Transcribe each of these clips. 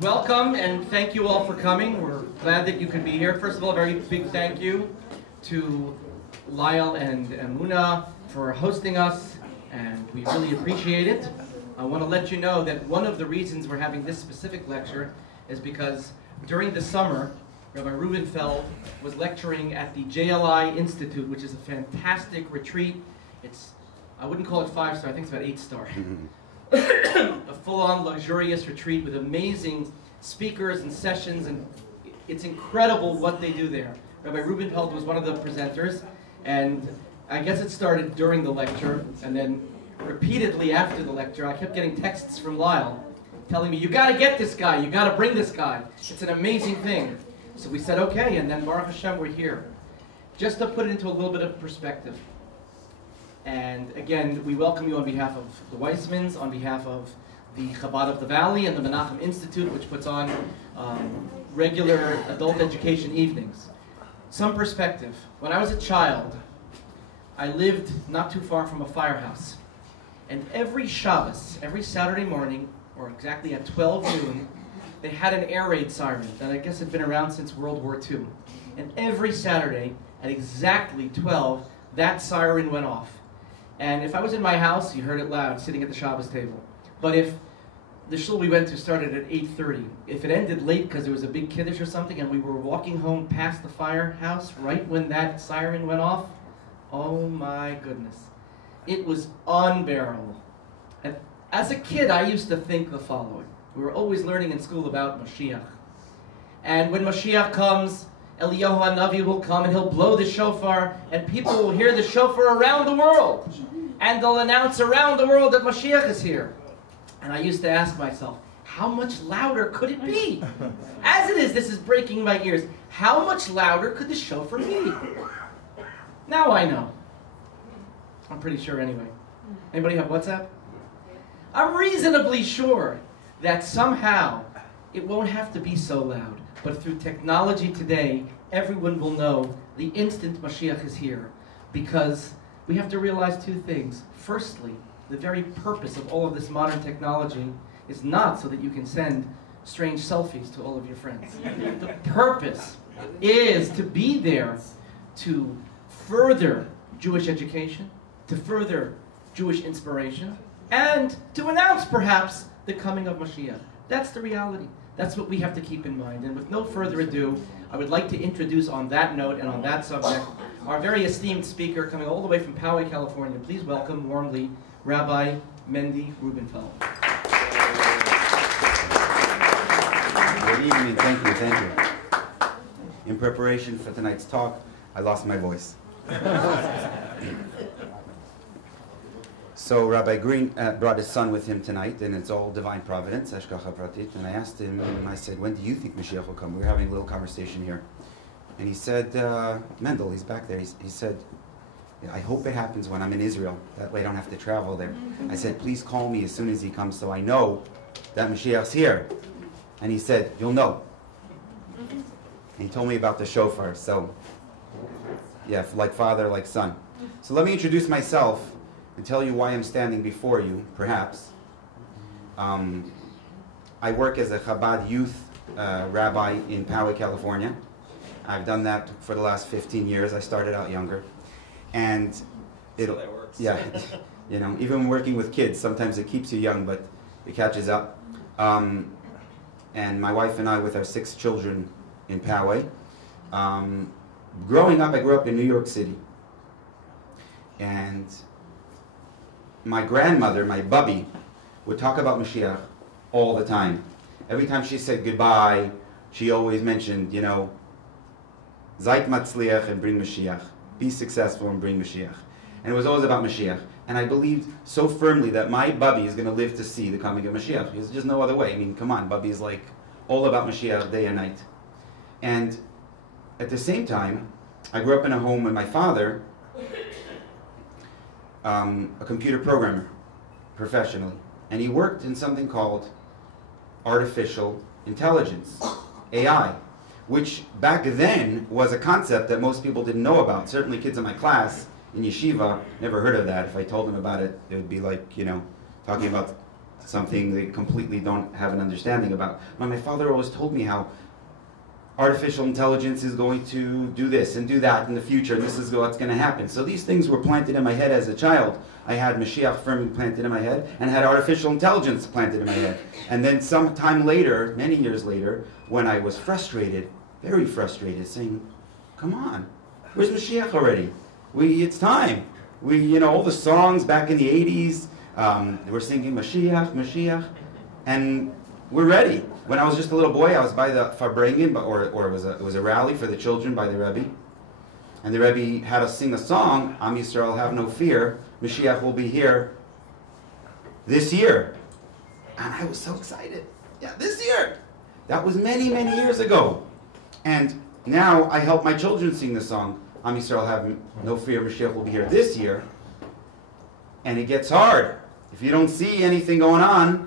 Welcome and thank you all for coming. We're glad that you could be here. First of all, a very big thank you to Lyle and Muna for hosting us, and we really appreciate it. I want to let you know that one of the reasons we're having this specific lecture is because during the summer, Rabbi Rubenfeld was lecturing at the JLI Institute, which is a fantastic retreat. It's, I wouldn't call it 5-star, I think it's about 8-star. A full-on luxurious retreat with amazing speakers and sessions, and it's incredible what they do there. Rabbi Rubenfeld was one of the presenters, and I guess it started during the lecture, and then repeatedly after the lecture, I kept getting texts from Lyle telling me, you got to get this guy, you got to bring this guy. It's an amazing thing. So we said, okay, and then Baruch Hashem, we're here. Just to put it into a little bit of perspective. And again, we welcome you on behalf of the Weissmans, on behalf of the Chabad of the Valley and the Menachem Institute, which puts on regular adult education evenings. Some perspective. When I was a child, I lived not too far from a firehouse. And every Shabbos, every Saturday morning, or exactly at 12 noon, they had an air raid siren that I guess had been around since World War II. And every Saturday, at exactly 12, that siren went off. And if I was in my house, you heard it loud, sitting at the Shabbos table. But if the shul we went to started at 8:30, if it ended late because there was a big kiddush or something, and we were walking home past the firehouse right when that siren went off, oh my goodness. It was unbearable. And as a kid, I used to think the following. We were always learning in school about Moshiach. And when Moshiach comes, Eliyahu HaNavi will come and he'll blow the shofar, and people will hear the shofar around the world. And they'll announce around the world that Moshiach is here. And I used to ask myself, how much louder could it be? As it is, this is breaking my ears. How much louder could the shofar be? Now I know. I'm pretty sure anyway. Anybody have WhatsApp? I'm reasonably sure that somehow it won't have to be so loud. But through technology today, everyone will know the instant Mashiach is here. Because we have to realize two things. Firstly, the very purpose of all of this modern technology is not so that you can send strange selfies to all of your friends. The purpose is to be there to further Jewish education, to further Jewish inspiration, and to announce perhaps the coming of Moshiach. That's the reality. That's what we have to keep in mind. And with no further ado, I would like to introduce on that note and on that subject our very esteemed speaker coming all the way from Poway, California. Please welcome warmly Rabbi Mendy Rubenfeld. Good evening. Thank you. In preparation for tonight's talk, I lost my voice. So Rabbi Green brought his son with him tonight, and it's all divine providence, Hashgacha Pratit. And I asked him, and I said, when do you think Mashiach will come? We were having a little conversation here. And he said, Mendel, he's back there. He said, I hope it happens when I'm in Israel. That way I don't have to travel there. I said, please call me as soon as he comes so I know that Mashiach's here. And he said, you'll know. And he told me about the shofar. So, yeah, like father, like son. So let me introduce myself and tell you why I'm standing before you, perhaps. I work as a Chabad youth rabbi in Poway, California. I've done that for the last 15 years. I started out younger. And so that works. Yeah, you know, even working with kids, sometimes it keeps you young, but it catches up. And my wife and I, with our 6 children in Poway. Growing up, I grew up in New York City. And my grandmother, my bubby, would talk about Mashiach all the time. Every time she said goodbye, she always mentioned, you know, Zayt Matzliach and bring Mashiach. Be successful and bring Mashiach. And it was always about Mashiach. And I believed so firmly that my bubby is going to live to see the coming of Mashiach. There's just no other way. I mean, come on, bubby is like all about Mashiach day and night. And at the same time, I grew up in a home with my father, a computer programmer, professionally. And he worked in something called artificial intelligence, AI, which back then was a concept that most people didn't know about. Certainly kids in my class in yeshiva never heard of that. If I told them about it, it would be like, you know, talking about something they completely don't have an understanding about. My father always told me how artificial intelligence is going to do this and do that in the future, and this is what's going to happen. So these things were planted in my head as a child. I had Moshiach firmly planted in my head, and had artificial intelligence planted in my head. And then some time later, many years later, when I was frustrated, very frustrated, saying, come on, where's Moshiach already? It's time. All the songs back in the 80s, we're singing Moshiach, Moshiach, and we're ready. When I was just a little boy, I was by the Farbrengen, or it was a rally for the children by the Rebbe. And the Rebbe had us sing a song, Am Yisrael, have no fear, Moshiach will be here this year. And I was so excited. Yeah, this year. That was many, many years ago. And now I help my children sing the song, Am Yisrael, have no fear, Moshiach will be here this year. And it gets hard. If you don't see anything going on,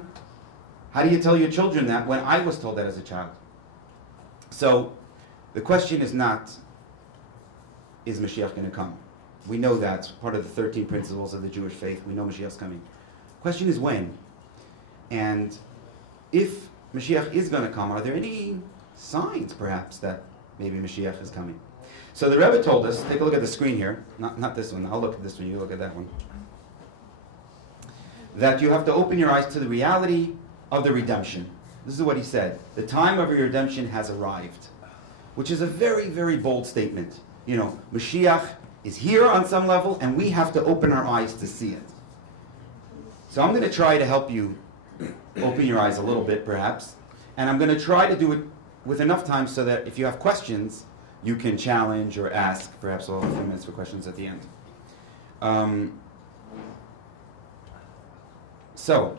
how do you tell your children that when I was told that as a child? So the question is not, is Mashiach going to come? We know that's part of the 13 principles of the Jewish faith. We know Mashiach's coming. The question is when. And if Mashiach is going to come, are there any signs perhaps that maybe Mashiach is coming? So the Rebbe told us, take a look at the screen here, not this one, I'll look at this one, you look at that one, that you have to open your eyes to the reality of the redemption. This is what he said. The time of your redemption has arrived. Which is a very, very bold statement. Mashiach is here on some level, and we have to open our eyes to see it. So I'm going to try to help you open your eyes a little bit, perhaps. And I'm going to try to do it with enough time so that if you have questions, you can challenge or ask. Perhaps we'll have a few minutes for questions at the end. So,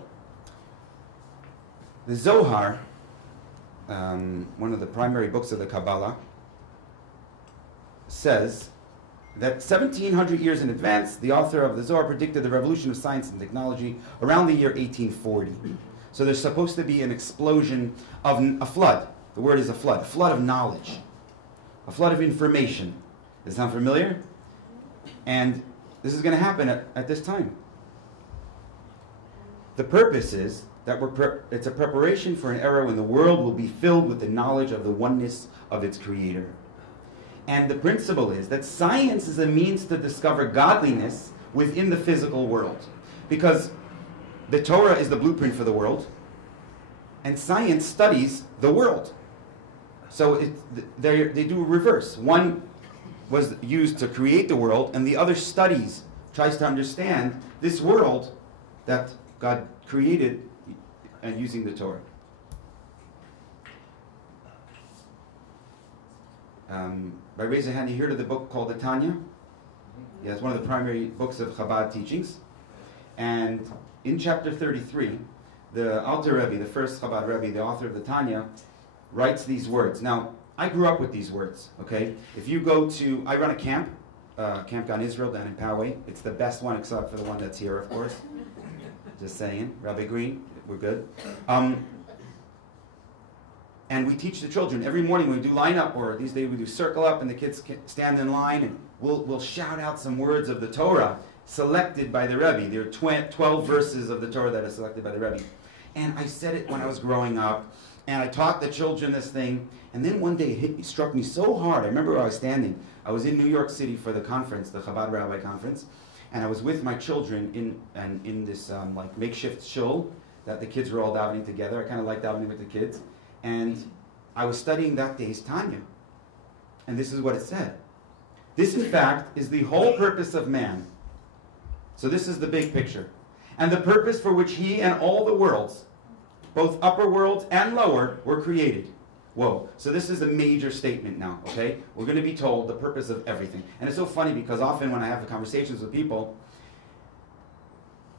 the Zohar, one of the primary books of the Kabbalah, says that 1700 years in advance, the author of the Zohar predicted the revolution of science and technology around the year 1840. So there's supposed to be an explosion of a flood. The word is a flood of knowledge, a flood of information. Does that sound familiar? And this is going to happen at this time. The purpose is that it's a preparation for an era when the world will be filled with the knowledge of the oneness of its creator. And the principle is that science is a means to discover godliness within the physical world. Because the Torah is the blueprint for the world, and science studies the world. So they do a reverse. One was used to create the world, and the other tries to understand this world that God created and using the Torah. By raise a hand, you heard of the book called the Tanya? Yeah, it's one of the primary books of Chabad teachings. And in chapter 33, the Alter Rebbe, the first Chabad Rebbe, the author of the Tanya, writes these words. Now, I grew up with these words, okay? If you go to, I run a camp, Camp Gan Israel down in Poway. It's the best one except for the one that's here, of course. Just saying. Rabbi Green, we're good. And we teach the children every morning. We do line up, or these days we do circle up, and the kids stand in line, and we'll shout out some words of the Torah selected by the Rebbe. There are 12 verses of the Torah that are selected by the Rebbe. And I said it when I was growing up, and I taught the children this thing, and then one day it struck me so hard. I remember where I was standing. I was in New York City for the conference, the Chabad Rabbi conference, and I was with my children in this makeshift shul that the kids were all davening together. I kind of like davening with the kids. And I was studying that day's Tanya. And this is what it said. This, in fact, is the whole purpose of man. So this is the big picture. And the purpose for which he and all the worlds, both upper worlds and lower, were created. Whoa. So this is a major statement now, okay? We're going to be told the purpose of everything. And it's so funny because often when I have the conversations with people,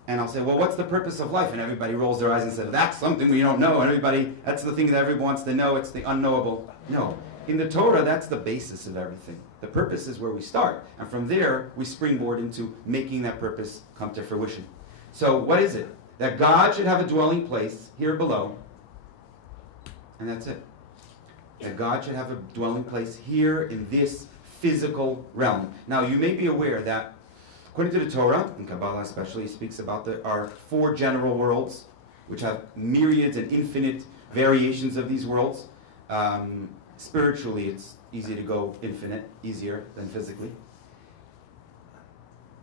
and I'll say, well, what's the purpose of life? And everybody rolls their eyes and says, that's something we don't know. And that's the thing that everyone wants to know. It's the unknowable. No. In the Torah, that's the basis of everything. The purpose is where we start. And from there, we springboard into making that purpose come to fruition. So what is it? That God should have a dwelling place here below. And that's it. That God should have a dwelling place here in this physical realm. Now, you may be aware that according to the Torah, in Kabbalah especially, it speaks about our four general worlds, which have myriads and infinite variations of these worlds. Spiritually, it's easy to go infinite, easier than physically.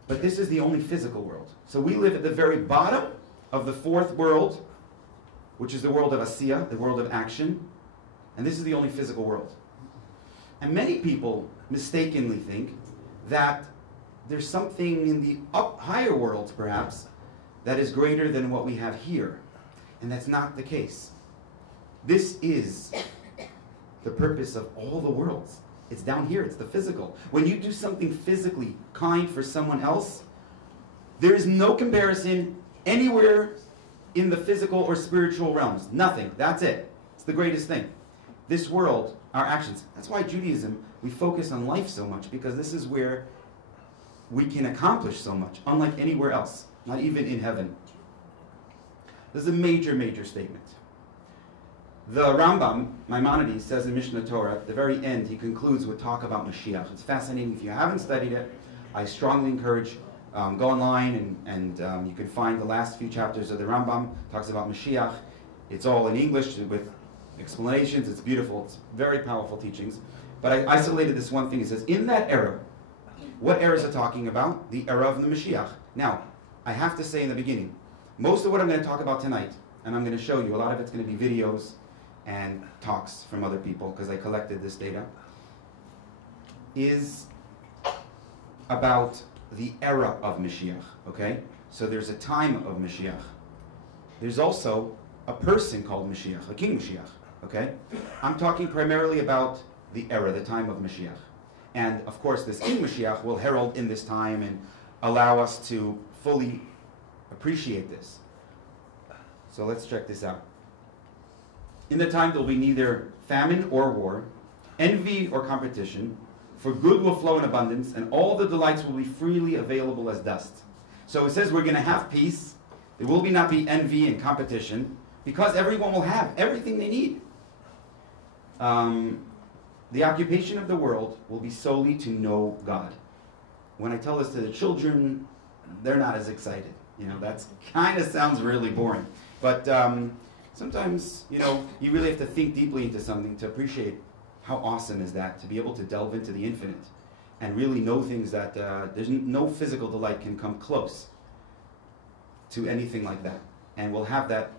But this is the only physical world. So we live at the very bottom of the fourth world, which is the world of Asiya, the world of action. And this is the only physical world. And many people mistakenly think that there's something in the higher worlds, perhaps, that is greater than what we have here. And that's not the case. This is the purpose of all the worlds. It's down here, it's the physical. When you do something physically kind for someone else, there is no comparison anywhere in the physical or spiritual realms. Nothing. That's it. It's the greatest thing. This world, our actions. That's why Judaism, we focus on life so much, because this is where we can accomplish so much, unlike anywhere else, not even in heaven. This is a major, major statement. The Rambam, Maimonides, says in Mishnah Torah, at the very end, he concludes with talk about Moshiach. It's fascinating. If you haven't studied it, I strongly encourage, go online and you can find the last few chapters of the Rambam. It talks about Moshiach. It's all in English with explanations. It's beautiful. It's very powerful teachings. But I isolated this one thing. It says, in that era, what era is it talking about? The era of the Moshiach. Now, I have to say in the beginning, most of what I'm going to talk about tonight, and I'm going to show you, a lot of it's going to be videos and talks from other people, because I collected this data, is about the era of Mashiach, okay? So there's a time of Mashiach. There's also a person called Mashiach, a King Mashiach, okay? I'm talking primarily about the era, the time of Mashiach. And of course, this King Mashiach will herald in this time and allow us to fully appreciate this. So let's check this out. In the time there will be neither famine or war, envy or competition, for good will flow in abundance, and all the delights will be freely available as dust. So it says we're going to have peace. There will not be envy and competition, because everyone will have everything they need. The occupation of the world will be solely to know God. When I tell this to the children, they're not as excited. You know, that kind of sounds really boring. But sometimes, you know, you really have to think deeply into something to appreciate how awesome is that, to be able to delve into the infinite and really know things that there's no physical delight can come close to anything like that. And we'll have that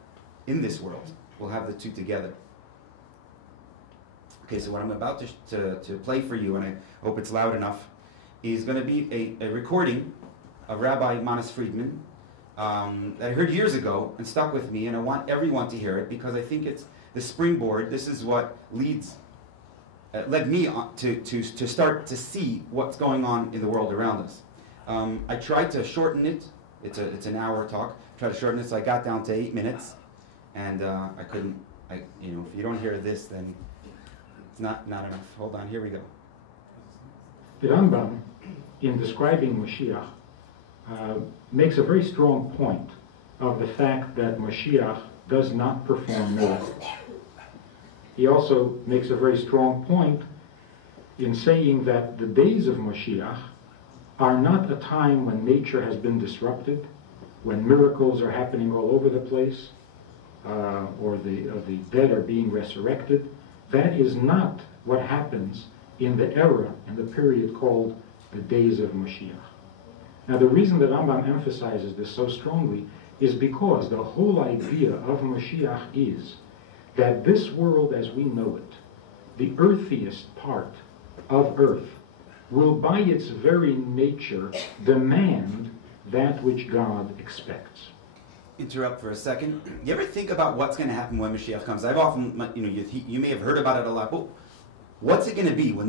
in this world. We'll have the two together. Okay, so what I'm about to play for you, and I hope it's loud enough, is going to be a recording of Rabbi Manis Friedman that I heard years ago and stuck with me, and I want everyone to hear it, because I think it's the springboard. This is what led me on to start to see what's going on in the world around us. I tried to shorten it. It's an hour talk. I tried to shorten it, so I got down to 8 minutes, and I couldn't. If you don't hear this, then it's not enough. Hold on, here we go. The Rambam, in describing Moshiach, makes a very strong point of the fact that Moshiach does not perform miracles. He also makes a very strong point in saying that the days of Moshiach are not a time when nature has been disrupted, when miracles are happening all over the place, or the dead are being resurrected. That is not what happens in the era and the period called the days of Moshiach. Now, the reason that Rambam emphasizes this so strongly is because the whole idea of Moshiach is that this world as we know it, the earthiest part of earth, will by its very nature demand that which God expects. Interrupt for a second. You ever think about what's going to happen when Mashiach comes? I've often, you may have heard about it a lot, but what's it going to be when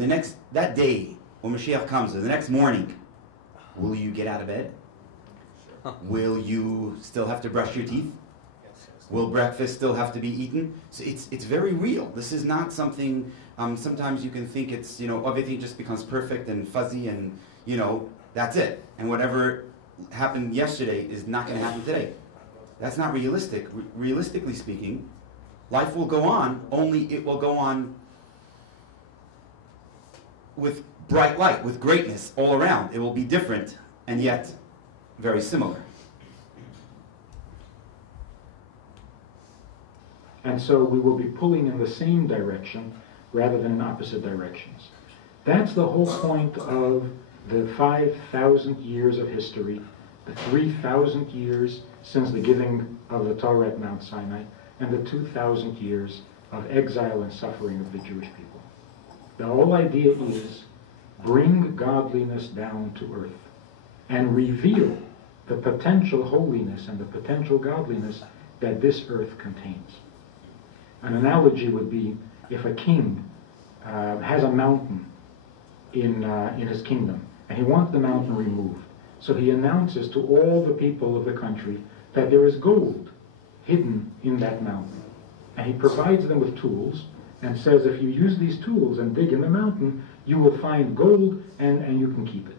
that day when Mashiach comes, or the next morning? Will you get out of bed? Will you still have to brush your teeth? Will breakfast still have to be eaten? So it's very real. This is not something, sometimes you can think it's, everything just becomes perfect and fuzzy and, that's it. And whatever happened yesterday is not going to happen today. That's not realistic. Realistically speaking, life will go on, only it will go on with bright light, with greatness all around. It will be different and yet very similar. And so we will be pulling in the same direction rather than in opposite directions. That's the whole point of the 5,000 years of history, the 3,000 years since the giving of the Torah at Mount Sinai, and the 2,000 years of exile and suffering of the Jewish people. The whole idea is bring godliness down to earth and reveal the potential holiness and the potential godliness that this earth contains. An analogy would be if a king has a mountain in his kingdom and he wants the mountain removed. So he announces to all the people of the country that there is gold hidden in that mountain. And he provides them with tools and says, if you use these tools and dig in the mountain, you will find gold and you can keep it.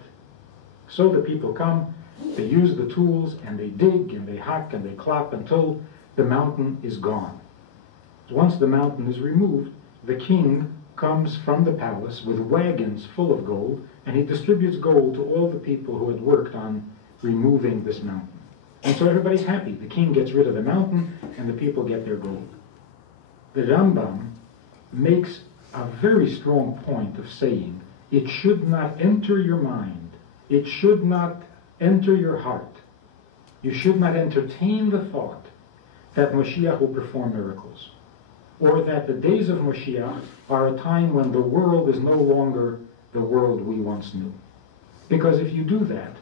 So the people come, they use the tools, and they dig, and they hack, and they clop until the mountain is gone. Once the mountain is removed, the king comes from the palace with wagons full of gold, and he distributes gold to all the people who had worked on removing this mountain. And so everybody's happy. The king gets rid of the mountain, and the people get their gold. The Rambam makes a very strong point of saying, it should not enter your mind. It should not enter your heart. You should not entertain the thought that Moshiach will perform miracles, or that the days of Moshiach are a time when the world is no longer the world we once knew. Because if you do that,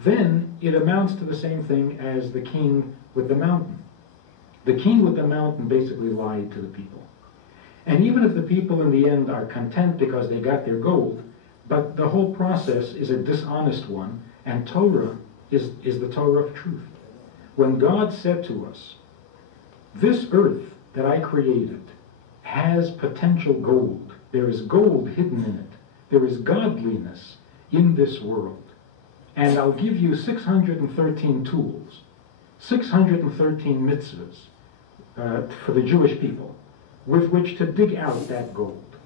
then it amounts to the same thing as the king with the mountain. The king with the mountain basically lied to the people. And even if the people in the end are content because they got their gold, but the whole process is a dishonest one, and Torah is the Torah of truth. When God said to us, this earth that I created has potential gold. There is gold hidden in it. There is godliness in this world. And I'll give you 613 tools, 613 mitzvahs for the Jewish people with which to dig out that gold.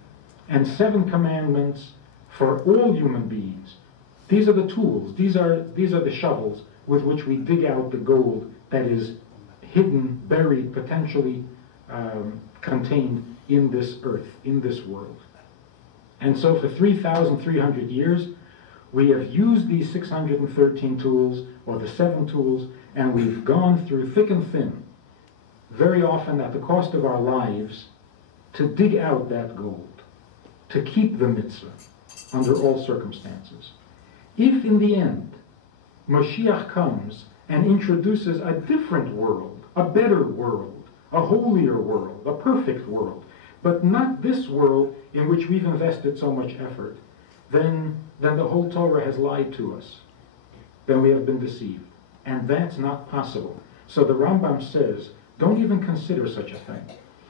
And 7 commandments for all human beings. These are the tools, these are the shovels with which we dig out the gold that is hidden, buried, potentially contained in this earth, in this world. And so for 3,300 years, we have used these 613 tools, or the 7 tools, and we've gone through thick and thin, very often at the cost of our lives, to dig out that gold, to keep the mitzvah under all circumstances. If in the end, Moshiach comes and introduces a different world, a better world, a holier world, a perfect world, but not this world in which we've invested so much effort, then the whole Torah has lied to us. Then we have been deceived. And that's not possible. So the Rambam says, don't even consider such a thing.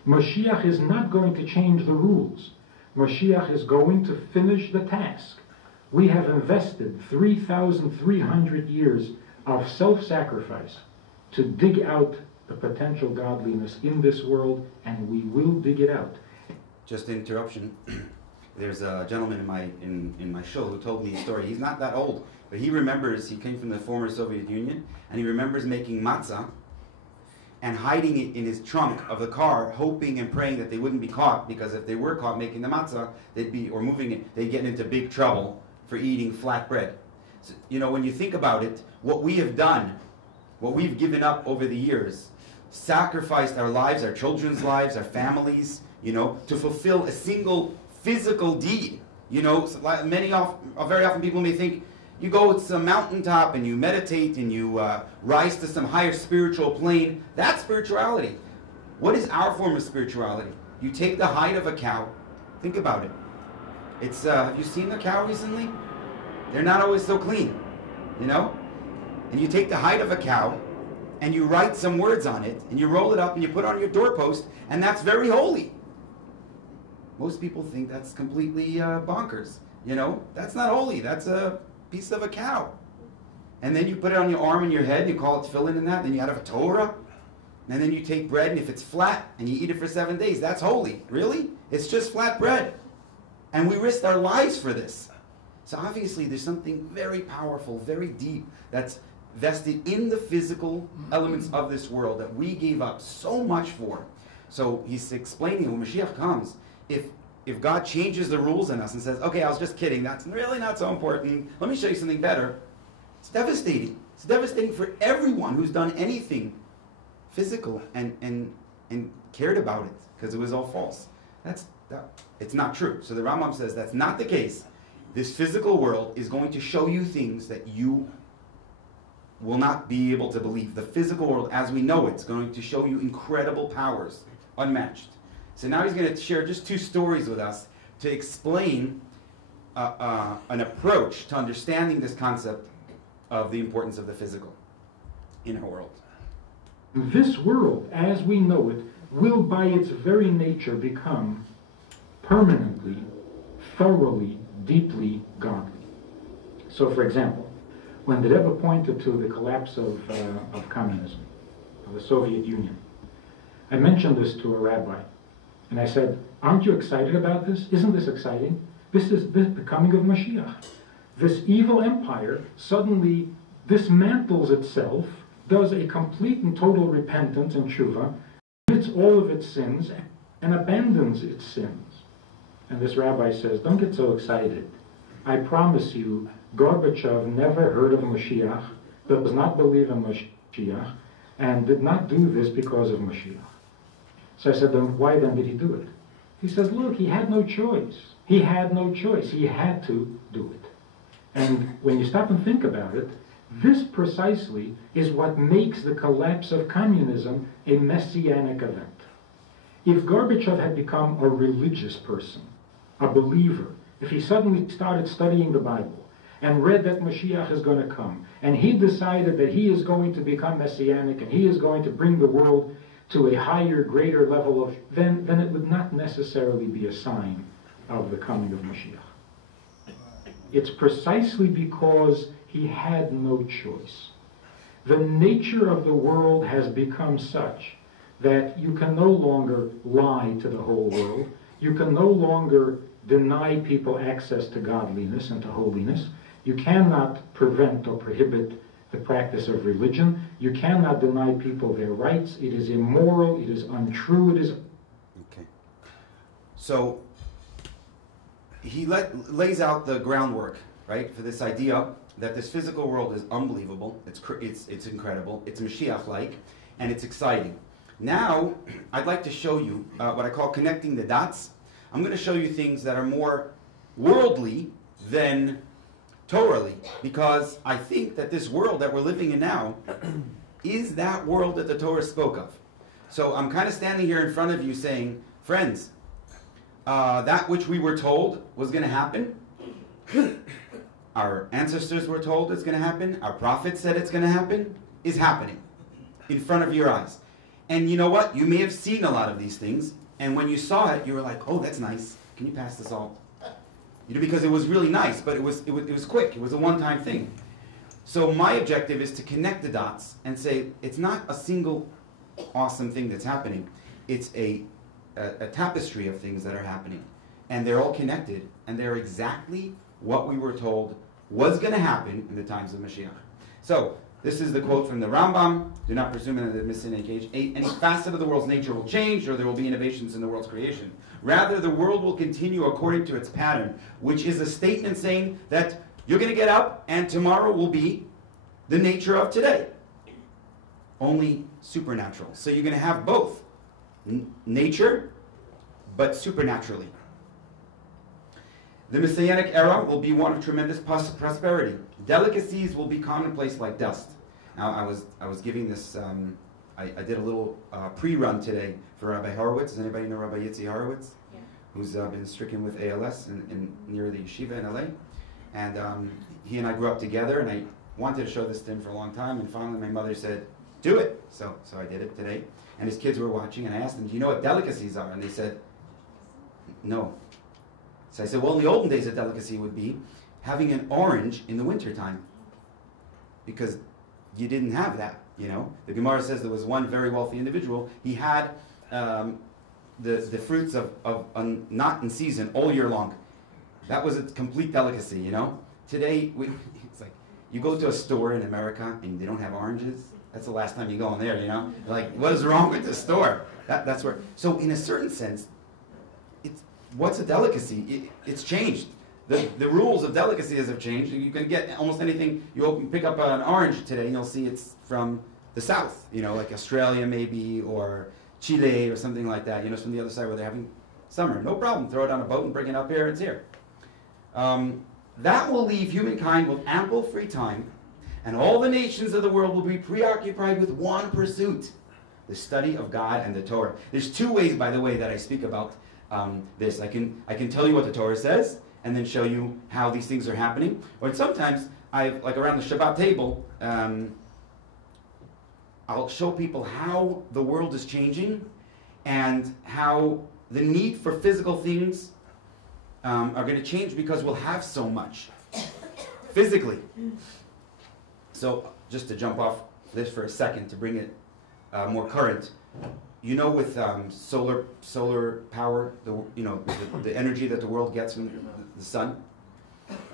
Moshiach is not going to change the rules. Moshiach is going to finish the task. We have invested 3,300 years of self-sacrifice to dig out the potential godliness in this world, and we will dig it out. Just an interruption. There's a gentleman in my shul who told me a story. He's not that old, but he remembers, he came from the former Soviet Union, and he remembers making matzah and hiding it in his trunk of the car, hoping and praying that they wouldn't be caught, because if they were caught making the matzah, or moving it, they'd get into big trouble for eating flat bread. So, when you think about it, what we have done, what we've given up over the years, sacrificed our lives, our children's lives, our families, to fulfill a single physical deed. Very often people may think, you go to some mountaintop and you meditate and you rise to some higher spiritual plane. That's spirituality. What is our form of spirituality? You take the hide of a cow. Think about it. It's have you seen a cow recently? They're not always so clean, And you take the hide of a cow and you write some words on it and you roll it up and you put it on your doorpost, and that's very holy. Most people think that's completely bonkers. That's not holy. That's a piece of a cow. And then you put it on your arm and your head, you call it tefillin and that, then you have a Torah. And then you take bread, and if it's flat and you eat it for 7 days, that's holy. Really? It's just flat bread. And we risked our lives for this. So obviously there's something very powerful, very deep, that's vested in the physical elements of this world that we gave up so much for. So he's explaining when Mashiach comes, if God changes the rules in us and says, okay, I was just kidding, that's really not so important, let me show you something better, it's devastating. It's devastating for everyone who's done anything physical and cared about it, because it was all false. It's not true. So the Rambam says that's not the case. This physical world is going to show you things that you will not be able to believe. The physical world as we know it is going to show you incredible powers, unmatched. So now he's going to share just 2 stories with us to explain an approach to understanding this concept of the importance of the physical in our world. This world, as we know it, will by its very nature become permanently, thoroughly, deeply godly. So, for example, when the Rebbe pointed to the collapse of communism, of the Soviet Union, I mentioned this to a rabbi, and I said, aren't you excited about this? Isn't this exciting? This is the coming of Moshiach. This evil empire suddenly dismantles itself, does a complete and total repentance and tshuva, admits all of its sins, and abandons its sins. And this rabbi says, don't get so excited. I promise you, Gorbachev never heard of Moshiach, does not believe in Moshiach, and did not do this because of Moshiach. So I said, then why then did he do it? He says, look, he had no choice. He had no choice. He had to do it. And when you stop and think about it, this precisely is what makes the collapse of communism a messianic event. If Gorbachev had become a religious person, a believer, if he suddenly started studying the Bible and read that Moshiach is going to come, and he decided that he is going to become messianic and he is going to bring the world to a higher, greater level of, then it would not necessarily be a sign of the coming of Moshiach. It's precisely because he had no choice. The nature of the world has become such that you can no longer lie to the whole world. You can no longer deny people access to godliness and to holiness. You cannot prevent or prohibit the practice of religion. You cannot deny people their rights. It is immoral. It is untrue. It is... Okay. So he lays out the groundwork, right, for this idea that this physical world is unbelievable, it's incredible, it's Mashiach-like, and it's exciting. Now, I'd like to show you what I call connecting the dots. I'm going to show you things that are more worldly than Torahly, because I think that this world that we're living in now is that world that the Torah spoke of. So I'm kind of standing here in front of you saying, friends, that which we were told was going to happen, our ancestors were told it's going to happen, our prophets said it's going to happen, is happening in front of your eyes. And you know what? You may have seen a lot of these things, and when you saw it, you were like, oh, that's nice. Can you pass the salt? You know, because it was really nice, but it was quick. It was a one-time thing. So my objective is to connect the dots and say it's not a single awesome thing that's happening. It's a tapestry of things that are happening. And they're all connected, and they're exactly what we were told was going to happen in the times of Mashiach. So, this is the quote from the Rambam: do not presume in the Messianic age any facet of the world's nature will change, or there will be innovations in the world's creation. Rather, the world will continue according to its pattern, which is a statement saying that you're going to get up, and tomorrow will be the nature of today. Only supernatural. So you're going to have both nature, but supernaturally. The Messianic era will be one of tremendous prosperity. Delicacies will be commonplace like dust. Now, I was giving this, I did a little pre-run today for Rabbi Horowitz. Does anybody know Rabbi Yitzi Horowitz? Yeah. Who's been stricken with ALS near the yeshiva in LA. And he and I grew up together, and I wanted to show this to him for a long time, and finally my mother said, do it. So I did it today. And his kids were watching, and I asked them, do you know what delicacies are? And they said, no. So I said, well, in the olden days, a delicacy would be having an orange in the wintertime, because you didn't have that, you know. The Gemara says there was one very wealthy individual. He had the fruits of not in season all year long. That was a complete delicacy, you know. Today, it's like you go to a store in America and they don't have oranges. That's the last time you go in there, you know. Like, what is wrong with the store? That's where. So in a certain sense, what's a delicacy? It's changed. The rules of delicacies have changed. You can get almost anything. You pick up an orange today, and you'll see it's from the south. Like Australia maybe, or Chile, or something like that. It's from the other side where they're having summer. No problem. Throw it on a boat and bring it up here. It's here. That will leave humankind with ample free time, and all the nations of the world will be preoccupied with one pursuit: the study of God and the Torah. There's two ways, by the way, that I speak about this. I can tell you what the Torah says, and then show you how these things are happening. Or sometimes, like around the Shabbat table, I'll show people how the world is changing, and how the need for physical things are going to change because we'll have so much physically. So just to jump off this for a second to bring it more current, with solar power, the energy that the world gets from the sun.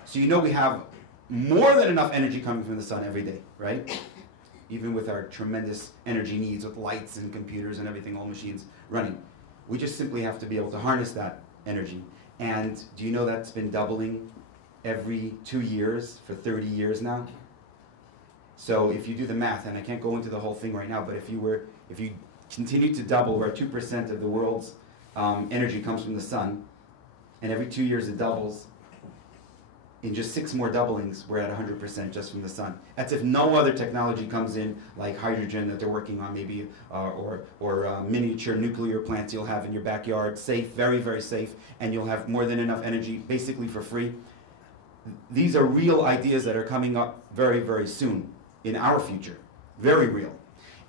So we have more than enough energy coming from the sun every day, right? Even with our tremendous energy needs with lights and computers and everything, all machines running. We just simply have to be able to harness that energy. And do you know that's been doubling every 2 years for 30 years now? So if you do the math, and I can't go into the whole thing right now, but if you continue to double, where 2% of the world's energy comes from the sun, and every 2 years it doubles, in just 6 more doublings, we're at 100% just from the sun. That's if no other technology comes in, like hydrogen that they're working on maybe, or miniature nuclear plants you'll have in your backyard, safe, very, very safe, and you'll have more than enough energy, basically for free. These are real ideas that are coming up very, very soon in our future. Very real.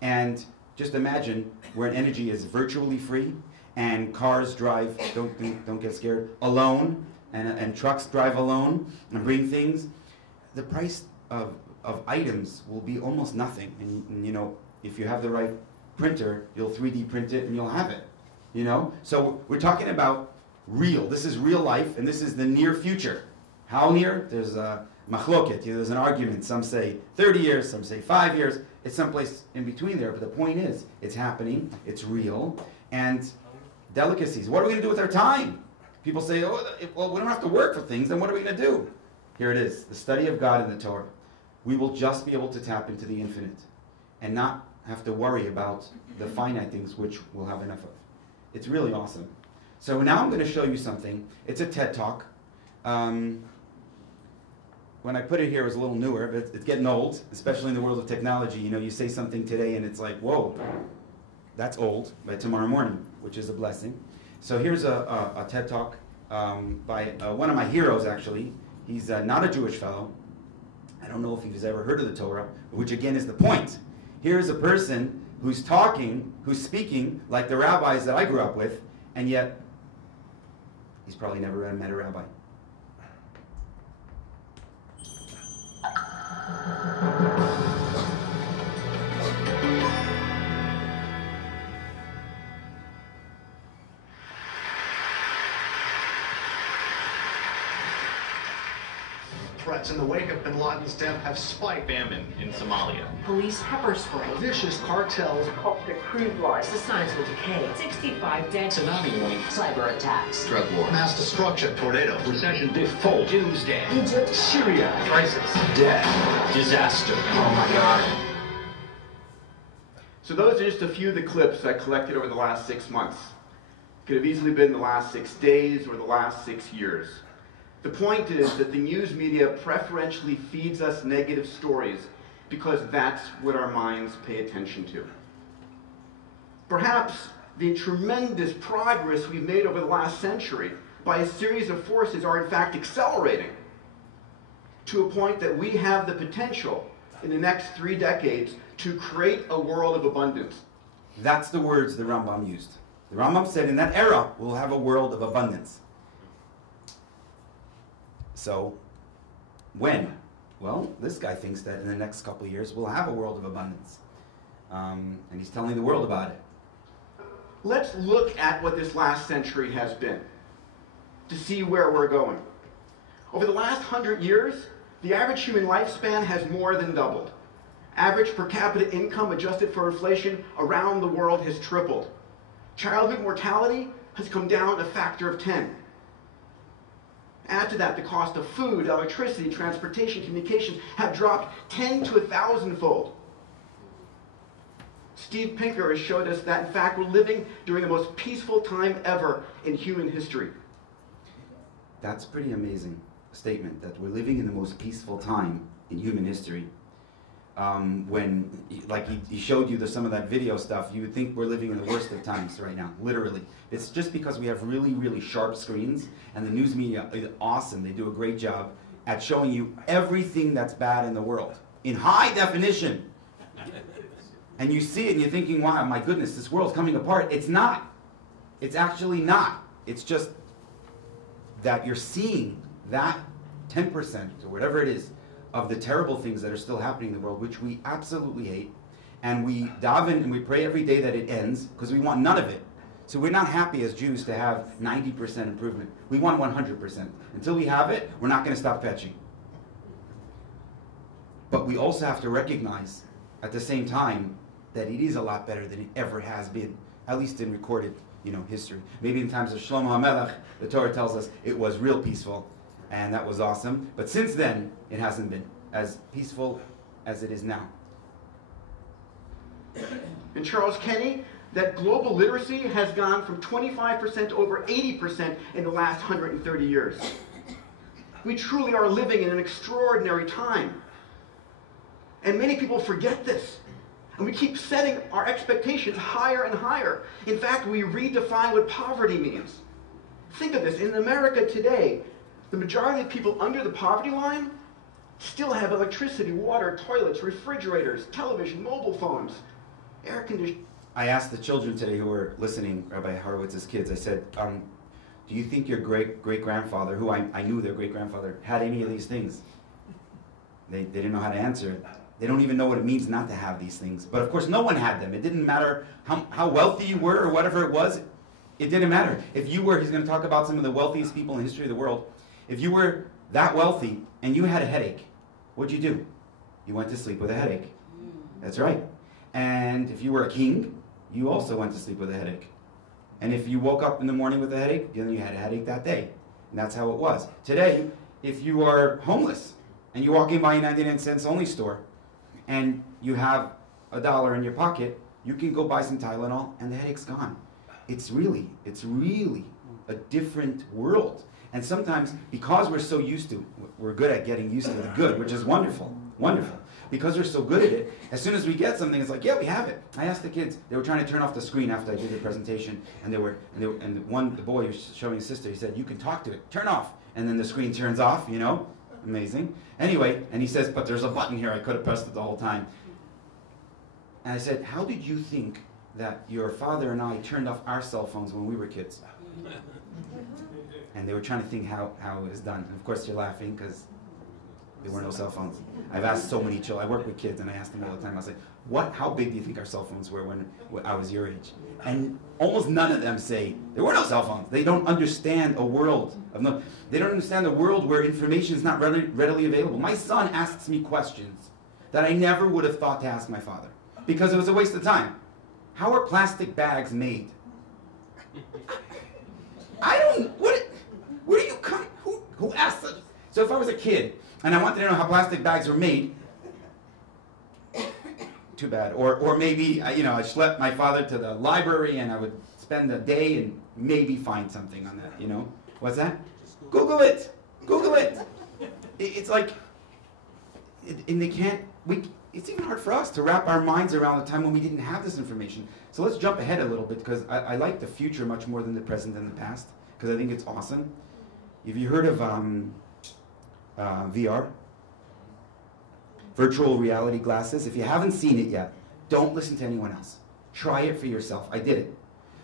And just imagine where energy is virtually free, and cars drive, don't get scared, alone, and trucks drive alone and bring things. The price of items will be almost nothing. And if you have the right printer, you'll 3D print it and you'll have it. So we're talking about real. This is real life, and this is the near future. How near? There's a machloket. There's an argument. Some say 30 years, some say 5 years. It's someplace in between there. But the point is, it's happening. It's real. And delicacies. What are we going to do with our time? People say, well, we don't have to work for things, then what are we going to do? Here it is, the study of God in the Torah. We will just be able to tap into the infinite and not have to worry about the finite things which we'll have enough of. It's really awesome. So now I'm going to show you something. It's a TED Talk. When I put it here, it was a little newer, but it's getting old, especially in the world of technology. You say something today and it's like, whoa, that's old by tomorrow morning, which is a blessing. So here's a TED Talk by one of my heroes, actually. He's not a Jewish fellow. I don't know if he's ever heard of the Torah, which again is the point. Here's a person who's speaking like the rabbis that I grew up with, and yet he's probably never met a rabbi. Threats in the wake of bin Laden's death have spiked. Famine in Somalia. Police pepper spray. Vicious cartels. Coptic crude lines. Societal decay. 65 dead. Tsunami warning. Cyber attacks. Drug war. Mass destruction. Tornado. Recession. Default. Doomsday. Egypt. Syria. Crisis. Death. Disaster. Oh my God. So those are just a few of the clips I collected over the last 6 months. Could have easily been the last 6 days or the last 6 years. The point is that the news media preferentially feeds us negative stories because that's what our minds pay attention to. Perhaps the tremendous progress we've made over the last century by a series of forces are in fact accelerating to a point that we have the potential in the next 3 decades to create a world of abundance. That's the words the Rambam used. The Rambam said in that era, we'll have a world of abundance. So, when? Well, this guy thinks that in the next couple of years, we'll have a world of abundance. And he's telling the world about it. Let's look at what this last century has been to see where we're going. Over the last 100 years, the average human lifespan has more than doubled. Average per capita income adjusted for inflation around the world has tripled. Childhood mortality has come down a factor of 10. Add to that the cost of food, electricity, transportation, communications have dropped 10 to 1,000-fold. Steve Pinker has showed us that, in fact, we're living during the most peaceful time ever in human history. That's a pretty amazing statement, that we're living in the most peaceful time in human history. When, like he showed you some of that video stuff, you would think we're living in the worst of times right now, literally. It's just because we have really, really sharp screens, and the news media is awesome. They do a great job at showing you everything that's bad in the world in high definition. And you see it and you're thinking, wow, my goodness, this world's coming apart. It's not. It's actually not. It's just that you're seeing that 10% or whatever it is of the terrible things that are still happening in the world, which we absolutely hate. And we daven and we pray every day that it ends, because we want none of it. So we're not happy as Jews to have 90% improvement. We want 100%. Until we have it, we're not going to stop fetching. But we also have to recognize at the same time that it is a lot better than it ever has been, at least in recorded history. Maybe in times of Shlomo HaMelech, the Torah tells us it was real peaceful, and that was awesome. But since then, it hasn't been as peaceful as it is now. And Charles Kenny, that global literacy has gone from 25% to over 80% in the last 130 years. We truly are living in an extraordinary time. And many people forget this. And we keep setting our expectations higher and higher. In fact, we redefine what poverty means. Think of this. In America today, the majority of people under the poverty line still have electricity, water, toilets, refrigerators, television, mobile phones, air conditioning. I asked the children today who were listening, Rabbi Horowitz's kids, I said, do you think your great-grandfather, who I knew their great-grandfather, had any of these things? They didn't know how to answer it. They don't even know what it means not to have these things. But of course, no one had them. It didn't matter how wealthy you were or whatever it was. It didn't matter. If you were, he's going to talk about some of the wealthiest people in the history of the world. If you were that wealthy and you had a headache, what'd you do? You went to sleep with a headache. That's right. And if you were a king, you also went to sleep with a headache. And if you woke up in the morning with a headache, then you had a headache that day. And that's how it was. Today, if you are homeless and you walk in by a 99-cent only store and you have $1 in your pocket, you can go buy some Tylenol and the headache's gone. It's really a different world. And sometimes, because we're so used to, we're good at getting used to the good, which is wonderful, wonderful. Because we're so good at it, as soon as we get something, it's like, yeah, we have it. I asked the kids, they were trying to turn off the screen after I did the presentation, and the boy was showing his sister, he said, you can talk to it, turn off. And then the screen turns off, amazing. Anyway, and he says, but there's a button here, I could have pressed it the whole time. And I said, how did you think that your father and I turned off our cell phones when we were kids? And they were trying to think how it was done. And of course you're laughing because there were no cell phones. I've asked so many children, I work with kids and I ask them all the time, I say, how big do you think our cell phones were when I was your age? And almost none of them say, there were no cell phones. They don't understand a world of they don't understand a world where information is not readily available. My son asks me questions that I never would have thought to ask my father because it was a waste of time. How are plastic bags made? Where do you come? Who asked us? So if I was a kid and I wanted to know how plastic bags were made, too bad. Or maybe I schlepped my father to the library and I would spend a day and maybe find something on that. What's that? Google it. Google it. It's like, and they can't. It's even hard for us to wrap our minds around the time when we didn't have this information. So let's jump ahead a little bit because I like the future much more than the present and the past because I think it's awesome. Have you heard of VR? Virtual reality glasses. If you haven't seen it yet, don't listen to anyone else. Try it for yourself. I did it.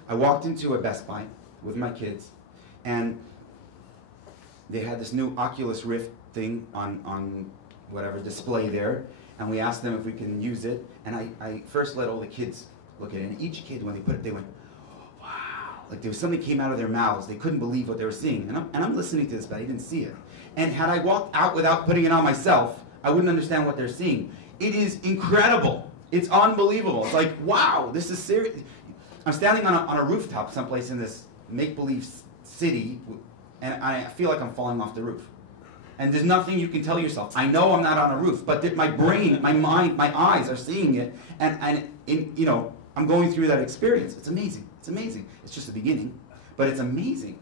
I walked into a Best Buy with my kids, and they had this new Oculus Rift thing on whatever display there, and we asked them if we can use it, and I first let all the kids look at it, and each kid, when they put it, they went, wow. Like there was something came out of their mouths. They couldn't believe what they were seeing. And I'm listening to this, but I didn't see it. And had I walked out without putting it on myself, I wouldn't understand what they're seeing. It is incredible. It's unbelievable. It's like, wow, this is serious. I'm standing on a rooftop someplace in this make-believe city, and I feel like I'm falling off the roof. And there's nothing you can tell yourself. I know I'm not on a roof, but my brain, my mind, my eyes are seeing it, and I'm going through that experience. It's amazing. It's amazing. It's just the beginning, but it's amazing,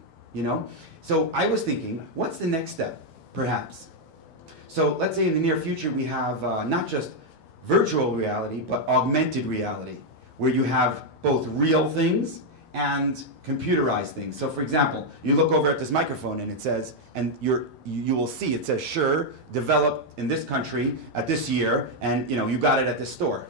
So I was thinking, what's the next step, perhaps? So let's say in the near future we have not just virtual reality, but augmented reality, where you have both real things and computerized things. So for example, you look over at this microphone and it says, and you will see, it says, sure, developed in this country at this year, and you got it at this store.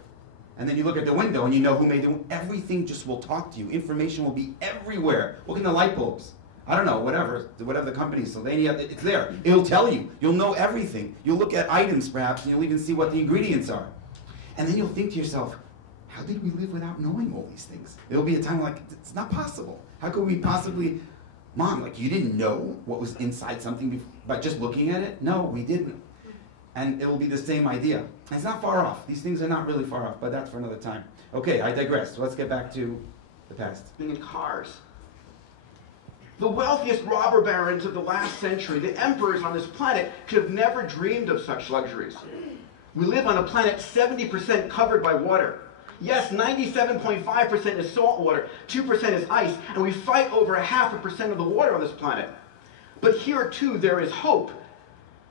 And then you look at the window and you know who made it. Everything just will talk to you. Information will be everywhere. Look in the light bulbs. I don't know, whatever the company, Sylvania, it's there. It'll tell you. You'll know everything. You'll look at items perhaps and you'll even see what the ingredients are. And then you'll think to yourself, how did we live without knowing all these things? There'll be a time like, it's not possible. How could we possibly, Mom, like you didn't know what was inside something by just looking at it? No, we didn't. And it'll be the same idea. And it's not far off. These things are not really far off, but that's for another time. Okay, I digress. So let's get back to the past. In cars. The wealthiest robber barons of the last century, the emperors on this planet, could have never dreamed of such luxuries. We live on a planet 70% covered by water. Yes, 97.5% is salt water, 2% is ice, and we fight over 0.5% of the water on this planet. But here too there is hope,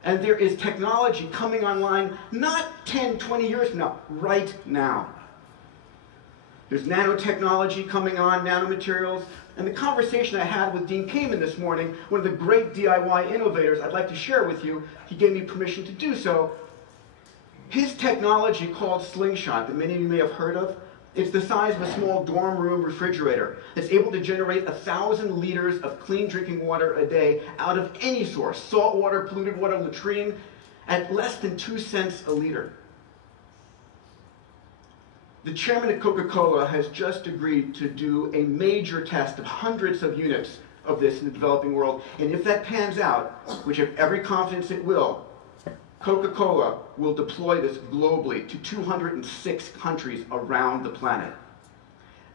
and there is technology coming online not 10, 20 years from now, right now. There's nanotechnology coming on, nanomaterials, and the conversation I had with Dean Kamen this morning, one of the great DIY innovators I'd like to share with you, he gave me permission to do so. His technology called Slingshot, that many of you may have heard of, it's the size of a small dorm room refrigerator. It's able to generate 1,000 liters of clean drinking water a day out of any source, salt water, polluted water, latrine, at less than 2 cents a liter. The chairman of Coca-Cola has just agreed to do a major test of hundreds of units of this in the developing world. And if that pans out, which I have every confidence it will, Coca-Cola will deploy this globally to 206 countries around the planet.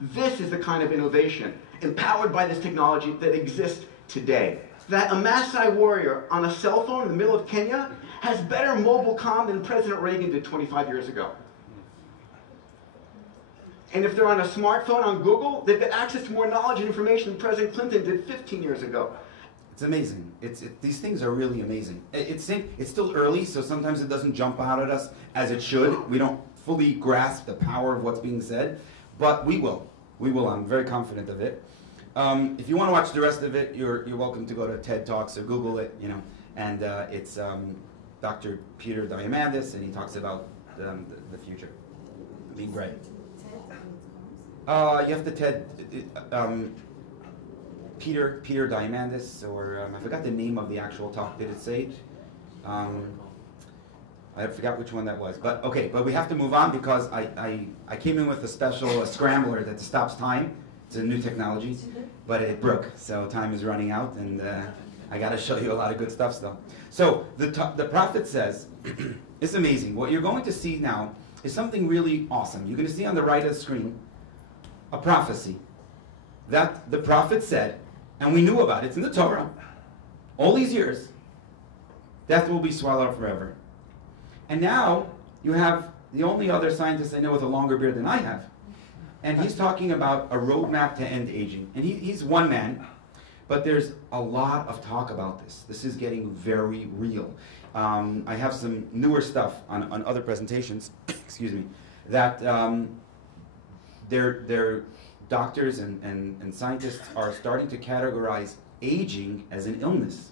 This is the kind of innovation, empowered by this technology, that exists today. That a Maasai warrior on a cell phone in the middle of Kenya has better mobile comm than President Reagan did 25 years ago. And if they're on a smartphone on Google, they've got access to more knowledge and information than President Clinton did 15 years ago. It's amazing. These things are really amazing. It's still early, so sometimes it doesn't jump out at us as it should. We don't fully grasp the power of what's being said, but we will. We will. I'm very confident of it. If you want to watch the rest of it, you're welcome to go to TED Talks or Google it. And it's Dr. Peter Diamandis, and he talks about the future. It'll be great. You have to TED. Peter Diamandis, or I forgot the name of the actual talk. Did it say it? I forgot which one that was. But okay, but we have to move on because I came in with a special scrambler that stops time. It's a new technology, but it broke, so time is running out, and I got to show you a lot of good stuff still. So the prophet says, it's amazing. What you're going to see now is something really awesome. You're going to see on the right of the screen a prophecy that the prophet said, and we knew about it. It's in the Torah. All these years, death will be swallowed up forever. And now you have the only other scientist I know with a longer beard than I have. And he's talking about a roadmap to end aging. And he's one man, but there's a lot of talk about this. This is getting very real. I have some newer stuff on other presentations, excuse me, that they're doctors and scientists are starting to categorize aging as an illness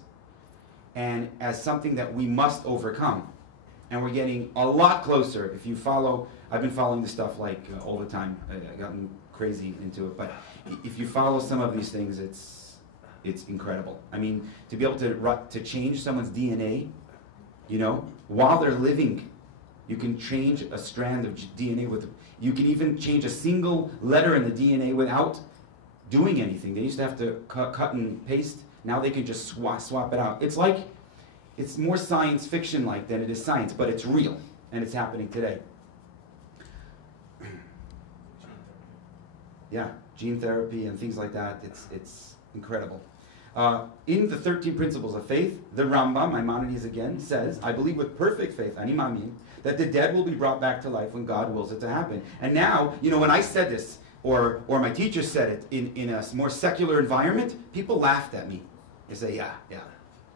and as something that we must overcome. And we're getting a lot closer. If you follow, I've been following this stuff like all the time. I've gotten crazy into it. But if you follow some of these things, it's incredible. I mean, to be able to change someone's DNA, while they're living, you can change a strand of DNA with. You can even change a single letter in the DNA without doing anything. They used to have to cut and paste. Now they can just swap it out. It's more science fiction-like than it is science, but it's real, and it's happening today. Yeah, gene therapy and things like that. It's incredible. In the 13 Principles of Faith, the Rambam, Maimonides again, says, I believe with perfect faith, ani mamin, that the dead will be brought back to life when God wills it to happen. And now, when I said this, or my teacher said it in a more secular environment, people laughed at me. They say, yeah,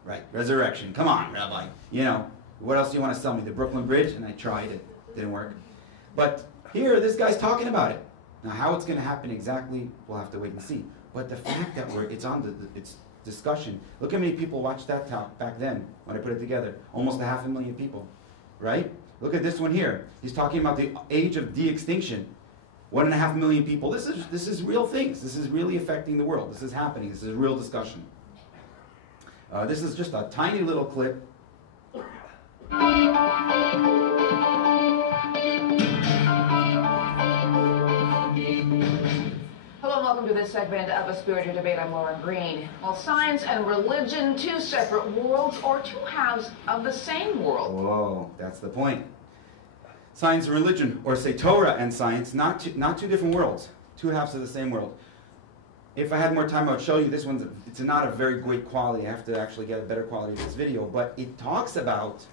right, resurrection. Come on, Rabbi. What else do you want to sell me? The Brooklyn Bridge? And I tried it. Didn't work. But here, this guy's talking about it. Now, how it's going to happen exactly, we'll have to wait and see. But the fact that it's on it's discussion. Look how many people watched that talk back then when I put it together. Almost 500,000 people, right? Look at this one here. He's talking about the age of de-extinction. 1.5 million people. This is real things. This is really affecting the world. This is happening. This is a real discussion. This is just a tiny little clip. Hello and welcome to this segment of A Spirited Debate. I'm Lauren Green. Well, science and religion, two separate worlds or two halves of the same world. Whoa, that's the point. Science and religion, or say Torah and science, not two different worlds, two halves of the same world. If I had more time, I would show you this one. It's not a very great quality. I have to actually get a better quality of this video. But it talks about,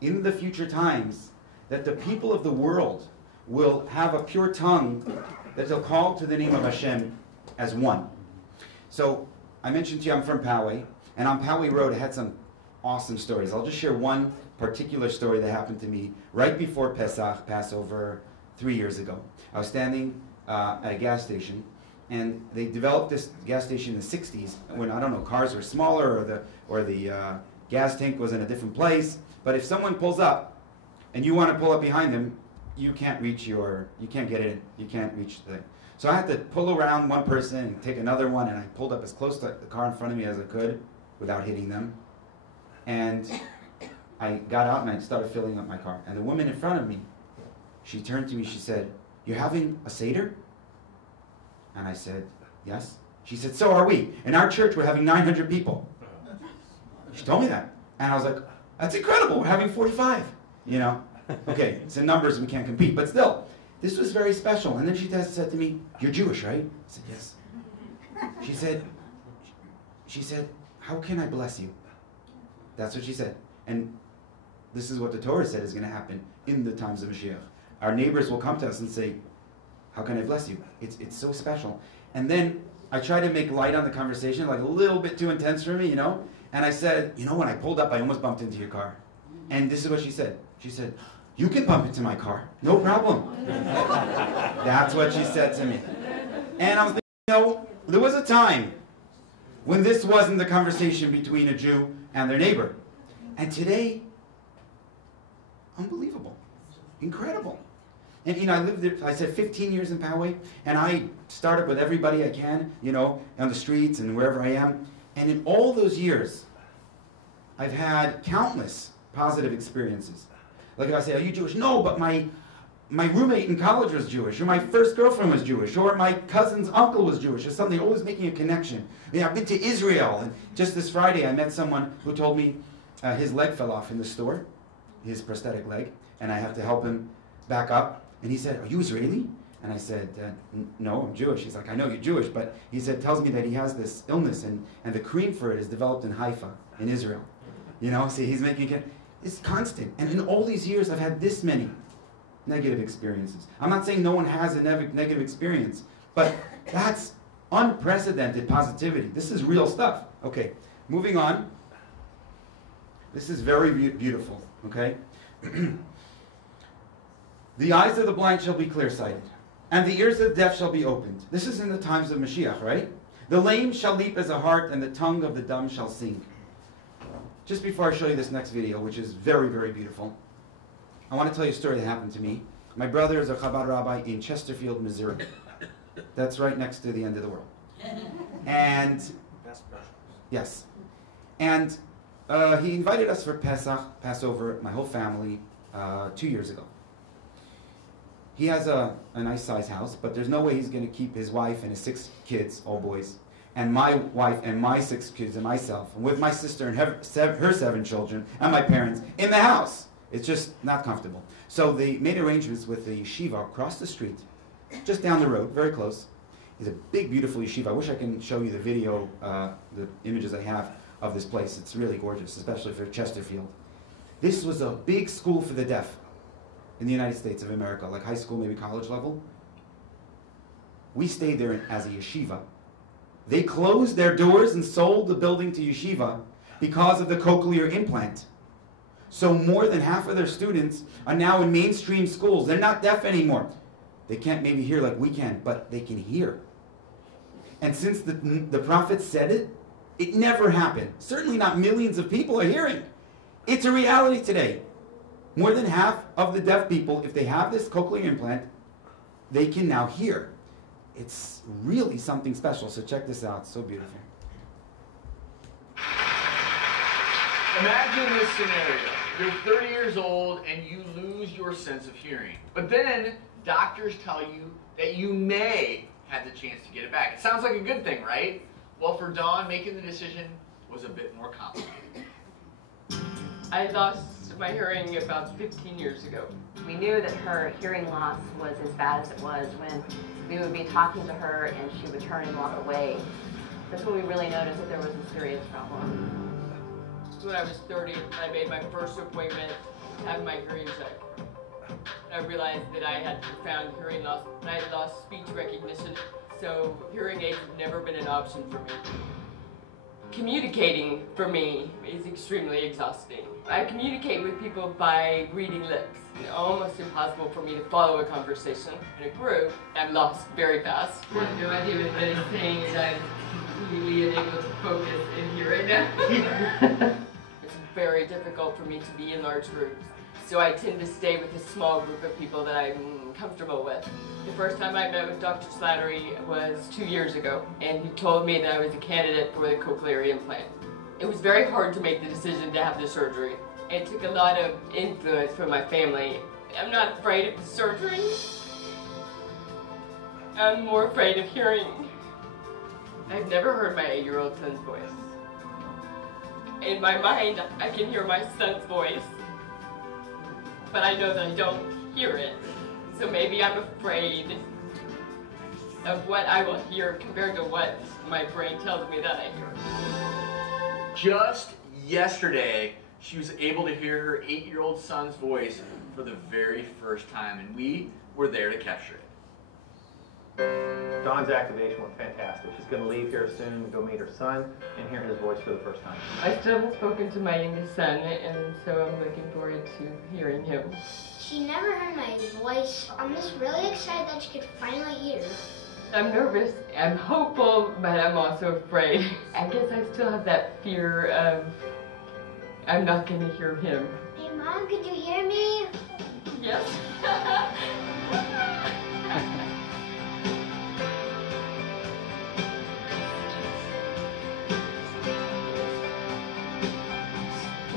in the future times, that the people of the world will have a pure tongue that they'll call to the name of Hashem as one. So, I mentioned to you I'm from Poway, and on Poway Road I had some awesome stories. I'll just share one particular story that happened to me right before Pesach, Passover, 3 years ago. I was standing at a gas station, and they developed this gas station in the 60s when, I don't know, cars were smaller or the gas tank was in a different place. But if someone pulls up and you want to pull up behind them, you can't get in, you can't reach the thing. So I had to pull around one person and take another one, and I pulled up as close to the car in front of me as I could without hitting them. And I got out and I started filling up my car. And the woman in front of me, she turned to me, she said, "You're having a Seder?" And I said, "Yes." She said, "So are we. In our church, we're having 900 people." She told me that. And I was like, "That's incredible. We're having 45. Okay, it's in numbers, we can't compete. But still, this was very special. And then she said to me, "You're Jewish, right?" I said, "Yes." She said, "How can I bless you?" That's what she said. And this is what the Torah said is going to happen in the times of Moshiach. Our neighbors will come to us and say, "How can I bless you?" It's so special. And then I tried to make light on the conversation, like a little bit too intense for me, And I said, "When I pulled up, I almost bumped into your car." And this is what she said. She said, "You can bump into my car, no problem." That's what she said to me. And I was thinking, there was a time when this wasn't the conversation between a Jew and their neighbor. And today, unbelievable, incredible. And I lived there, I said 15 years in Poway, and I started with everybody I can, on the streets and wherever I am. And in all those years, I've had countless positive experiences. Like if I say, "Are you Jewish?" "No, but my roommate in college was Jewish," or "my first girlfriend was Jewish," or "my cousin's uncle was Jewish," or something, always making a connection. I've been to Israel, and just this Friday I met someone who told me his leg fell off in the store, his prosthetic leg, and I have to help him back up. And he said, "Are you Israeli?" And I said, "No, I'm Jewish." He's like, "I know you're Jewish," but he said, tells me that he has this illness, and the cream for it is developed in Haifa, in Israel. So he's making it. It's constant. And in all these years, I've had this many negative experiences. I'm not saying no one has a negative experience, but that's unprecedented positivity. This is real stuff. Okay, moving on. This is very beautiful, okay? "The eyes of the blind shall be clear-sighted, and the ears of the deaf shall be opened." This is in the times of Moshiach, right? "The lame shall leap as a hart, and the tongue of the dumb shall sing." Just before I show you this next video, which is very, very beautiful, I want to tell you a story that happened to me. My brother is a Chabad rabbi in Chesterfield, Missouri. That's right next to the end of the world. And, yes. And he invited us for Passover, my whole family, 2 years ago. He has a nice size house, but there's no way he's going to keep his wife and his 6 kids, all boys, and my wife and my 6 kids and myself, and with my sister and her 7 children, and my parents, in the house. It's just not comfortable. So they made arrangements with the yeshiva across the street, just down the road, very close, It's a big, beautiful yeshiva. I wish I can show you the video, the images I have of this place. It's really gorgeous, especially for Chesterfield. This was a big school for the deaf in the United States of America, like high school, maybe college level. We stayed there as a yeshiva. They closed their doors and sold the building to yeshiva because of the cochlear implant. So more than half of their students are now in mainstream schools. They're not deaf anymore. They can't maybe hear like we can, but they can hear. And since the prophet said it, it never happened. Certainly not millions of people are hearing. It's a reality today. More than half of the deaf people, if they have this cochlear implant, they can now hear. It's really something special, so check this out. It's so beautiful. Imagine this scenario. You're 30 years old and you lose your sense of hearing. But then doctors tell you that you may have the chance to get it back. It sounds like a good thing, right? Well, for Dawn, making the decision was a bit more complicated. I lost my hearing about 15 years ago. We knew that her hearing loss was as bad as it was when we would be talking to her and she would turn and walk away. That's when we really noticed that there was a serious problem. When I was 30, I made my first appointment to have my hearing checked. I realized that I had profound hearing loss and I had lost speech recognition, so hearing aids have never been an option for me. Communicating, for me, is extremely exhausting. I communicate with people by reading lips. It's almost impossible for me to follow a conversation in a group. I'm lost very fast. I have no idea what they're saying, and I'm completely unable to focus in here right now. It's very difficult for me to be in large groups, so I tend to stay with a small group of people that I'm comfortable with. The first time I met with Dr. Slattery was 2 years ago, and he told me that I was a candidate for the cochlear implant. It was very hard to make the decision to have the surgery. It took a lot of influence from my family. I'm not afraid of the surgery. I'm more afraid of hearing. I've never heard my 8-year-old son's voice. In my mind, I can hear my son's voice, but I know that I don't hear it. So maybe I'm afraid of what I will hear compared to what my brain tells me that I hear. Just yesterday, she was able to hear her 8-year-old son's voice for the very first time, and we were there to capture it. Dawn's activation went fantastic. She's going to leave here soon to go meet her son and hear his voice for the first time. I still haven't spoken to my youngest son, and so I'm looking forward to hearing him. She never heard my voice. I'm just really excited that she could finally hear. I'm nervous, I'm hopeful, but I'm also afraid. I guess I still have that fear of I'm not going to hear him. Hey Mom, could you hear me? Yes.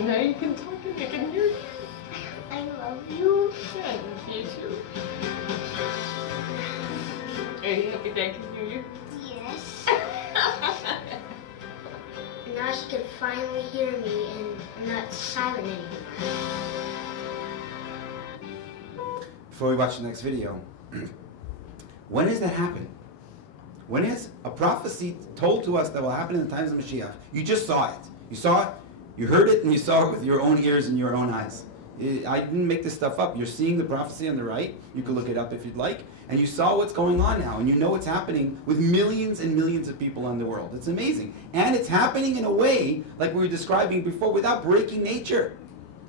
Now you can talk and I can hear you. I love you. I love you too. Are you happy that I can hear you? Yes. Now she can finally hear me and I'm not silent anymore. Before we watch the next video, when does that happen? When is a prophecy told to us that will happen in the times of Moshiach? You just saw it. You saw it, you heard it, and you saw it with your own ears and your own eyes. I didn't make this stuff up. You're seeing the prophecy on the right. You can look it up if you'd like. And you saw what's going on now. And you know what's happening with millions and millions of people in the world. It's amazing. And it's happening in a way, like we were describing before, without breaking nature.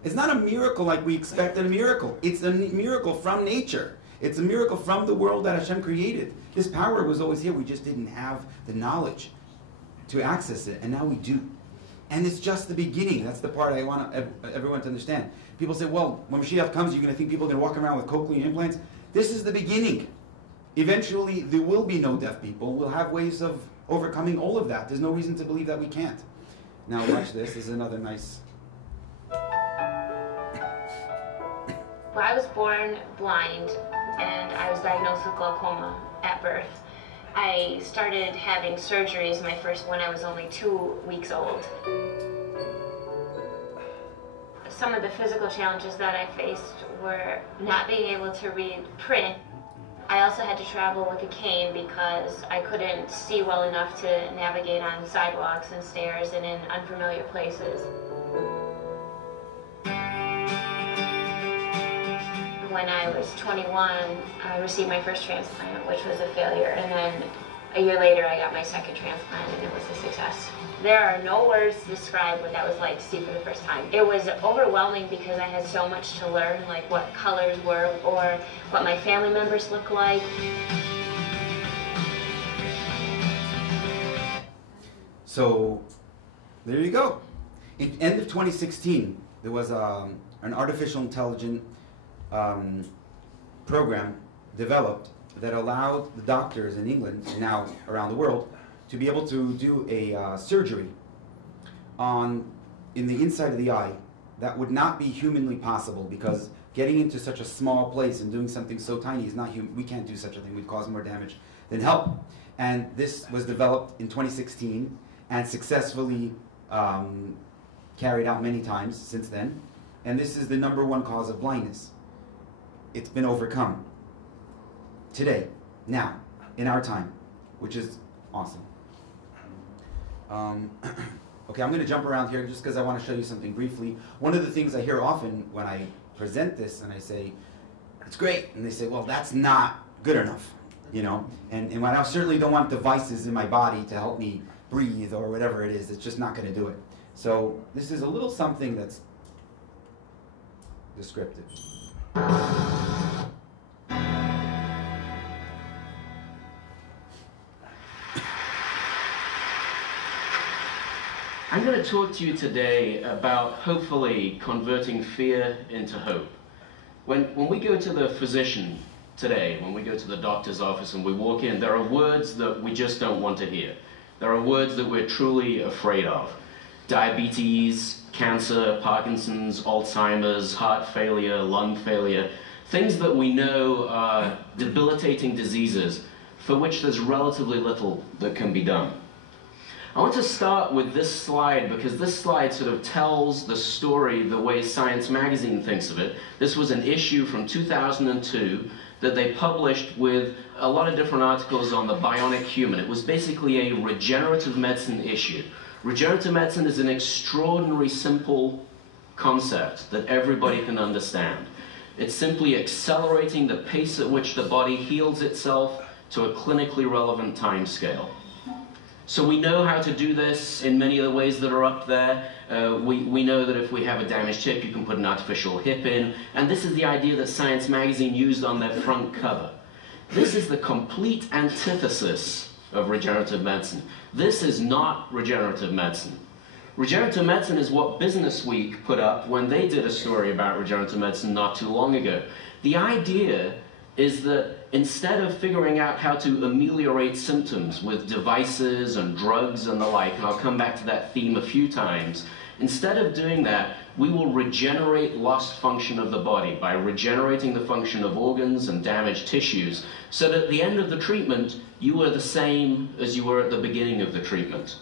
It's not a miracle like we expected a miracle. It's a miracle from nature. It's a miracle from the world that Hashem created. This power was always here. We just didn't have the knowledge to access it. And now we do. And it's just the beginning. That's the part I want everyone to understand. People say, well, when Moshiach comes, you're going to think people are going to walk around with cochlear implants. This is the beginning. Eventually, there will be no deaf people. We'll have ways of overcoming all of that. There's no reason to believe that we can't. Now watch this. This is another nice... Well, I was born blind, and I was diagnosed with glaucoma at birth. I started having surgeries, my first when I was only 2 weeks old. Some of the physical challenges that I faced were not being able to read print. I also had to travel with a cane because I couldn't see well enough to navigate on sidewalks and stairs and in unfamiliar places. When I was 21, I received my first transplant, which was a failure, and then a year later I got my second transplant and it was a success. There are no words to describe what that was like to see for the first time. It was overwhelming because I had so much to learn, like what colors were or what my family members look like. So there you go. In end of 2016, there was an artificial intelligence program developed that allowed the doctors in England, and now around the world, to be able to do a surgery in the inside of the eye that would not be humanly possible, because getting into such a small place and doing something so tiny is not human. We can't do such a thing. We'd cause more damage than help. And this was developed in 2016 and successfully carried out many times since then. And this is the #1 cause of blindness. It's been overcome today, now, in our time, which is awesome. Okay, I'm going to jump around here just because I want to show you something briefly. One of the things I hear often when I present this and I say, it's great, and they say, well, that's not good enough, you know? And when I certainly don't want devices in my body to help me breathe or whatever it is, it's just not going to do it. So this is a little something that's descriptive. I'm going to talk to you today about hopefully converting fear into hope. When we go to the physician today, when we go to the doctor's office and we walk in, there are words that we just don't want to hear. There are words that we're truly afraid of. Diabetes, cancer, Parkinson's, Alzheimer's, heart failure, lung failure, things that we know are debilitating diseases for which there's relatively little that can be done. I want to start with this slide because this slide sort of tells the story the way Science Magazine thinks of it. This was an issue from 2002 that they published with a lot of different articles on the bionic human. It was basically a regenerative medicine issue. Regenerative medicine is an extraordinary simple concept that everybody can understand. It's simply accelerating the pace at which the body heals itself to a clinically relevant time scale. So we know how to do this in many of the ways that are up there. We know that if we have a damaged hip, you can put an artificial hip in. And this is the idea that Science Magazine used on their front cover. This is the complete antithesis of regenerative medicine. This is not regenerative medicine. Regenerative medicine is what Business Week put up when they did a story about regenerative medicine not too long ago. The idea is that instead of figuring out how to ameliorate symptoms with devices and drugs and the like, and I'll come back to that theme a few times, instead of doing that, we will regenerate lost function of the body by regenerating the function of organs and damaged tissues, so that at the end of the treatment, you are the same as you were at the beginning of the treatment.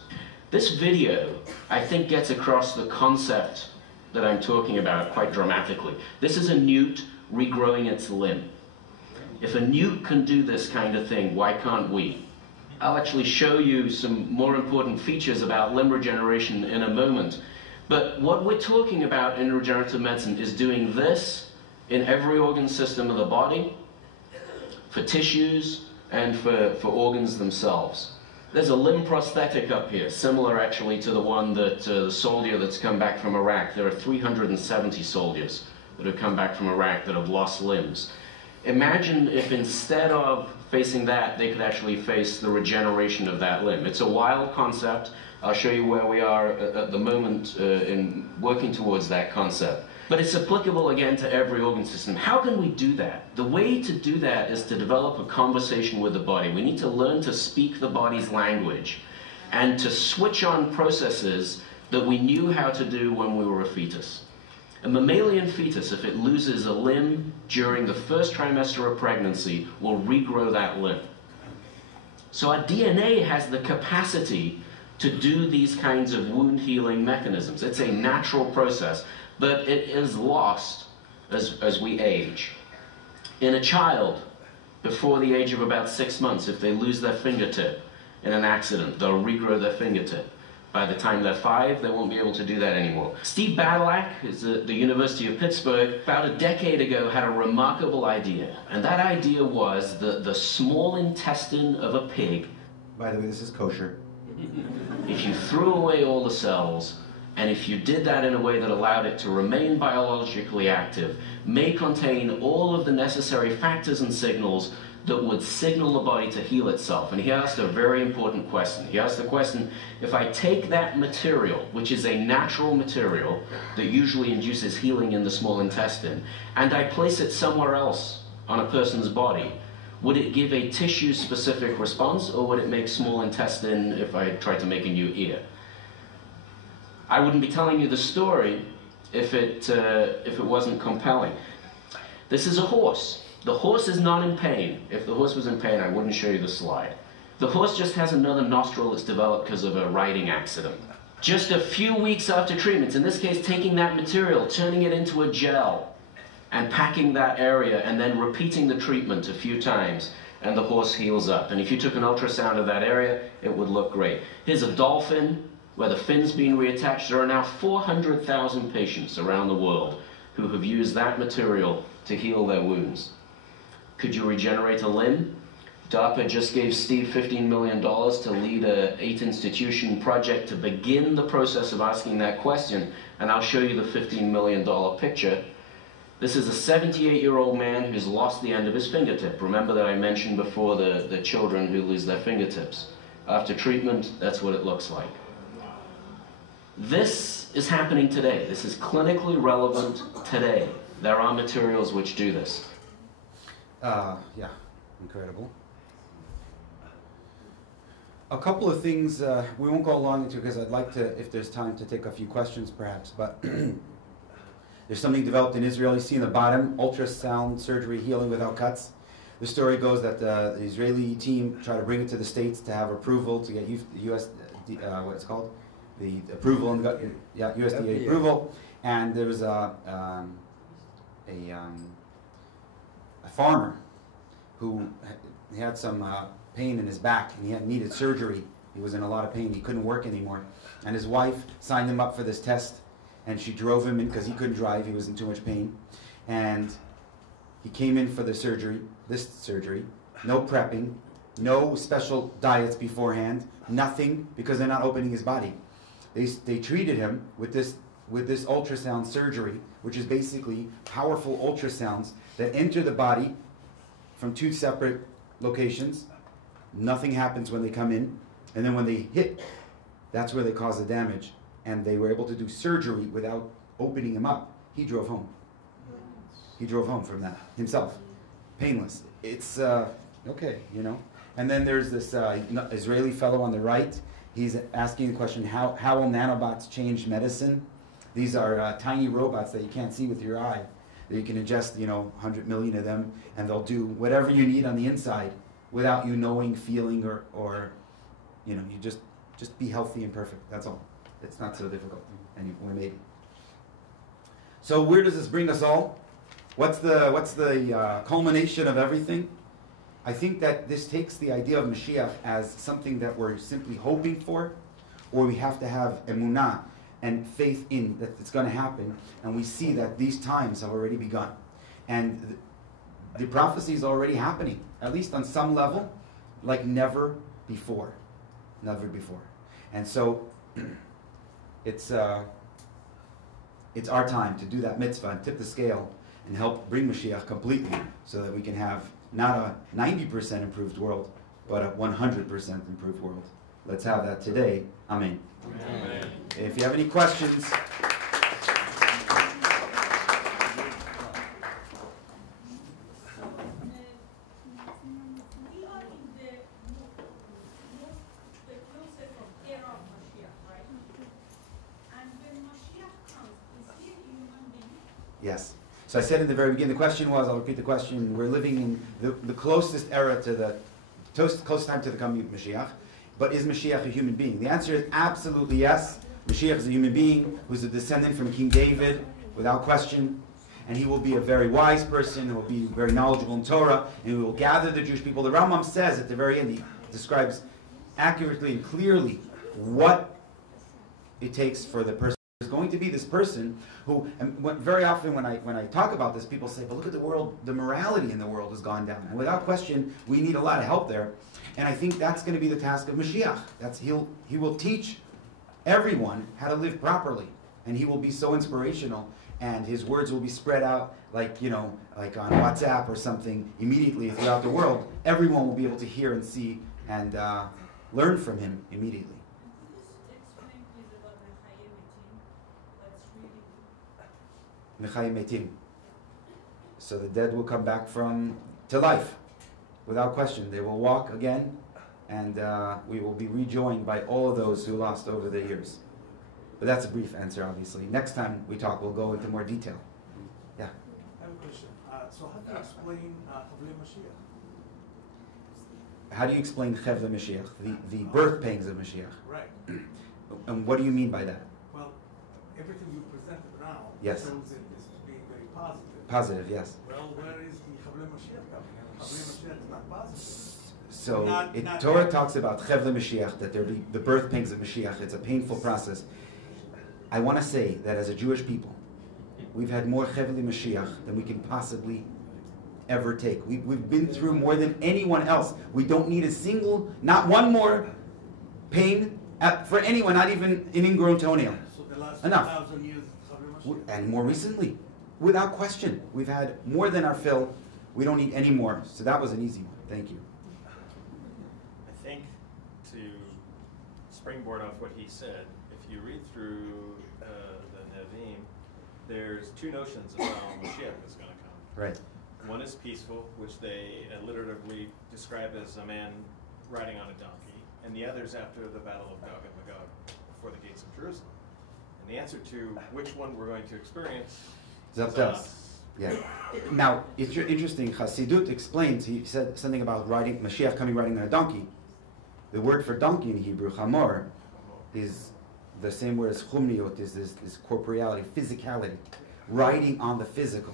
This video, I think, gets across the concept that I'm talking about quite dramatically. This is a newt regrowing its limb. If a newt can do this kind of thing, why can't we? I'll actually show you some more important features about limb regeneration in a moment. But what we're talking about in regenerative medicine is doing this in every organ system of the body, for tissues, and for organs themselves. There's a limb prosthetic up here, similar actually to the one that the soldier that's come back from Iraq. There are 370 soldiers that have come back from Iraq that have lost limbs. Imagine if instead of facing that, they could actually face the regeneration of that limb. It's a wild concept. I'll show you where we are at the moment in working towards that concept. But it's applicable again to every organ system. How can we do that? The way to do that is to develop a conversation with the body. We need to learn to speak the body's language and to switch on processes that we knew how to do when we were a fetus. A mammalian fetus, if it loses a limb during the first trimester of pregnancy, will regrow that limb. So our DNA has the capacity to do these kinds of wound healing mechanisms. It's a natural process, but it is lost as we age. In a child, before the age of about 6 months, if they lose their fingertip in an accident, they'll regrow their fingertip. By the time they're 5, they won't be able to do that anymore. Steve Badalak is at the University of Pittsburgh, about a decade ago, had a remarkable idea. And that idea was that the small intestine of a pig, by the way, this is kosher, if you threw away all the cells, and if you did that in a way that allowed it to remain biologically active, may contain all of the necessary factors and signals that would signal the body to heal itself. And he asked a very important question. He asked the question, if I take that material, which is a natural material that usually induces healing in the small intestine, and I place it somewhere else on a person's body, would it give a tissue-specific response, or would it make small intestine if I tried to make a new ear? I wouldn't be telling you the story if it wasn't compelling. This is a horse. The horse is not in pain. If the horse was in pain, I wouldn't show you the slide. The horse just has another nostril that's developed because of a riding accident. Just a few weeks after treatment, in this case taking that material, turning it into a gel, and packing that area, and then repeating the treatment a few times, and the horse heals up. And if you took an ultrasound of that area, it would look great. Here's a dolphin where the fin's been reattached. There are now 400,000 patients around the world who have used that material to heal their wounds. Could you regenerate a limb? DARPA just gave Steve $15 million to lead a 8-institution project to begin the process of asking that question, and I'll show you the $15 million picture. This is a 78-year-old man who's lost the end of his fingertip. Remember that I mentioned before the children who lose their fingertips. After treatment, that's what it looks like. This is happening today. This is clinically relevant today. There are materials which do this. Yeah, incredible. A couple of things, we won't go long into because I'd like to, if there's time, to take a few questions perhaps, but there's something developed in Israel. You see in the bottom, ultrasound surgery healing without cuts. The story goes that the Israeli team tried to bring it to the States to have approval, to get US, what it's called? The approval, and USDA approval, and there was a farmer who had some pain in his back, and he needed surgery. He was in a lot of pain. He couldn't work anymore. And his wife signed him up for this test, and she drove him in because he couldn't drive. He was in too much pain. And he came in for the surgery, this surgery, no prepping, no special diets beforehand, nothing, because they're not opening his body. They treated him with this ultrasound surgery, which is basically powerful ultrasounds that enter the body from 2 separate locations. Nothing happens when they come in, and then when they hit, that's where they cause the damage. And they were able to do surgery without opening him up. He drove home. He drove home from that himself, painless. It's okay, you know. And then there's this Israeli fellow on the right. He's asking the question, how will nanobots change medicine? These are tiny robots that you can't see with your eye, that you can ingest, 100 million of them, and they'll do whatever you need on the inside without you knowing, feeling, or you just be healthy and perfect. That's all. It's not so difficult anymore, maybe. So where does this bring us all? What's the culmination of everything? I think that this takes the idea of Moshiach as something that we're simply hoping for, or we have to have emunah and faith in that it's going to happen, and we see that these times have already begun. And the prophecy is already happening, at least on some level, like never before. Never before. And so it's our time to do that mitzvah and tip the scale and help bring Moshiach completely, so that we can have not a 90% improved world, but a 100% improved world. Let's have that today. Amen. Amen. If you have any questions, yes. So I said in the very beginning, the question was, I'll repeat the question, we're living in the closest era to the closest time to the coming of Moshiach, but is Moshiach a human being? The answer is absolutely yes. Moshiach is a human being who's a descendant from King David, without question. and he will be a very wise person, he will be very knowledgeable in Torah, and he will gather the Jewish people. The Rambam says at the very end, he describes accurately and clearly what it takes for the person. There's going to be this person who, and very often when I talk about this, people say, but look at the world, the morality in the world has gone down. And without question, we need a lot of help there. And I think that's going to be the task of Moshiach. He will teach everyone how to live properly. And he will be so inspirational, and his words will be spread out like on WhatsApp or something immediately throughout the world. Everyone will be able to hear and see and learn from him immediately. Mechayim Metim. So the dead will come back to life, without question. They will walk again, and we will be rejoined by all of those who lost over the years. But that's a brief answer, obviously. Next time we talk, we'll go into more detail. Yeah? I have a question. So how do you explain Chavlei Mashiach? How do you explain Chavlei Mashiach, the birth pangs of Mashiach? Right. And what do you mean by that? Well, everything you presented now Yes. shows it is being very positive. Positive, yes. Well, where is the Chavlei Mashiach coming? And Chavlei Mashiach is not positive. So Torah talks about Chavlei Mashiach, that there be the birth pangs of Mashiach. It's a painful process. I want to say that as a Jewish people, we've had more Chavlei Mashiach than we can possibly ever take. We've been through more than anyone else. We don't need not one more pain for anyone, not even an ingrown toenail. So the last Enough. 2,000 years of Chavlei Mashiach. And more recently, without question, we've had more than our fill. We don't need any more. So that was an easy one. Thank you. I think to springboard off what he said, if you read through the Nevi'im, there's two notions of how Moshiach is going to come. Right. One is peaceful, which they alliteratively describe as a man riding on a donkey, and the other is after the battle of Gog and Magog, before the gates of Jerusalem. And the answer to which one we're going to experience It's up to us. Yeah. Now, it's interesting. Chassidut explains. He said something about Mashiach coming riding on a donkey. The word for donkey in Hebrew, chamor, is the same word as chumniot, is this corporeality, physicality. Riding on the physical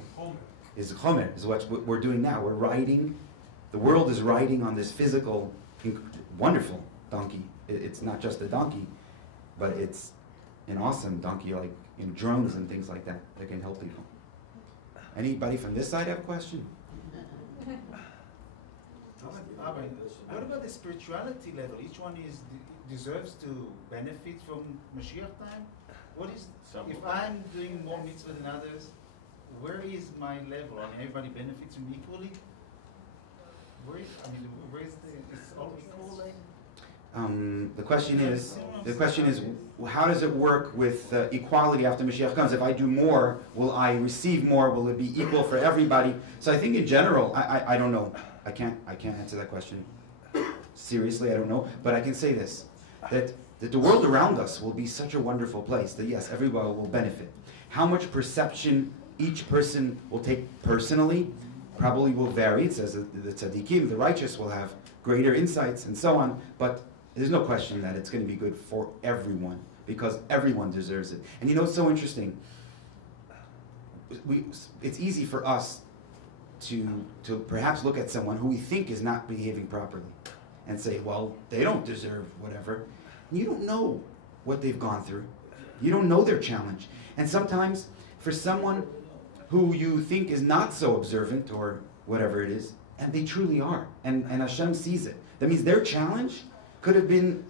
is chomer, is what we're doing now. We're riding. The world is riding on this physical, wonderful donkey. It's not just a donkey, but it's an awesome donkey, like in drones and things like that can help people. Anybody from this side have a question? What about the spirituality level? Each one deserves to benefit from Mashiach time. What is if I'm doing more mitzvah than others? Where is my level? I mean, everybody benefits from equally. Where is it's all equal? The question is, how does it work with equality after Mashiach comes? If I do more, will I receive more? Will it be equal for everybody? So I think in general, I don't know. I can't answer that question seriously. I don't know, but I can say this: that the world around us will be such a wonderful place that yes, everybody will benefit. How much perception each person will take personally probably will vary. It says that the tzaddikim, the righteous, will have greater insights and so on, but there's no question that it's going to be good for everyone because everyone deserves it. And you know, it's so interesting. It's easy for us to perhaps look at someone who we think is not behaving properly and say, well, they don't deserve whatever. And you don't know what they've gone through. You don't know their challenge. And sometimes for someone who you think is not so observant or whatever it is, and they truly are, and Hashem sees it. That means their challenge could have been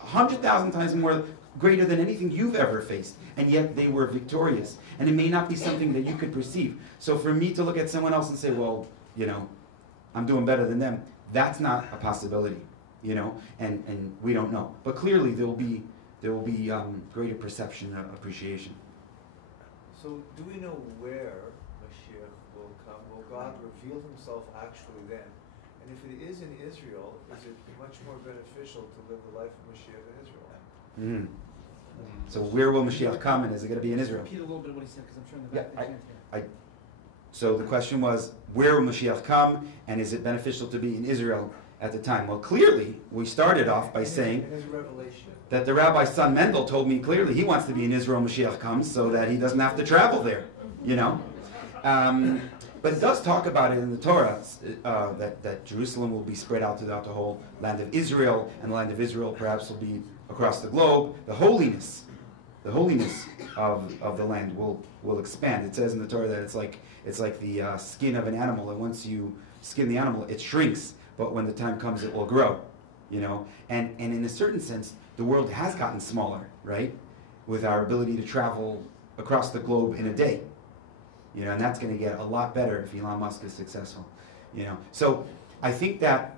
100,000 times more greater than anything you've ever faced, and yet they were victorious. And it may not be something that you could perceive. So for me to look at someone else and say, well, I'm doing better than them, that's not a possibility, and we don't know. But clearly there will be greater perception of appreciation. So do we know where Mashiach will come? Will God reveal himself actually then? And if it is in Israel, is it much more beneficial to live the life of Mashiach in Israel? So where will Mashiach come, and is it going to be in Israel? Repeat a little bit of what he said, because I'm sure in the back they can't hear. So the question was, where will Mashiach come, and is it beneficial to be in Israel at the time? Well, clearly, we started off by saying that the rabbi's son Mendel told me clearly he wants to be in Israel when Mashiach comes so that he doesn't have to travel there. you know. But it does talk about it in the Torah, that Jerusalem will be spread out throughout the whole land of Israel, and the land of Israel perhaps will be across the globe. The holiness of the land will expand. It says in the Torah that it's like the skin of an animal, and once you skin the animal, it shrinks, but when the time comes, it will grow, you know. And in a certain sense, the world has gotten smaller, right? With our ability to travel across the globe in a day. You know, and that's going to get a lot better if Elon Musk is successful. You know, so I think that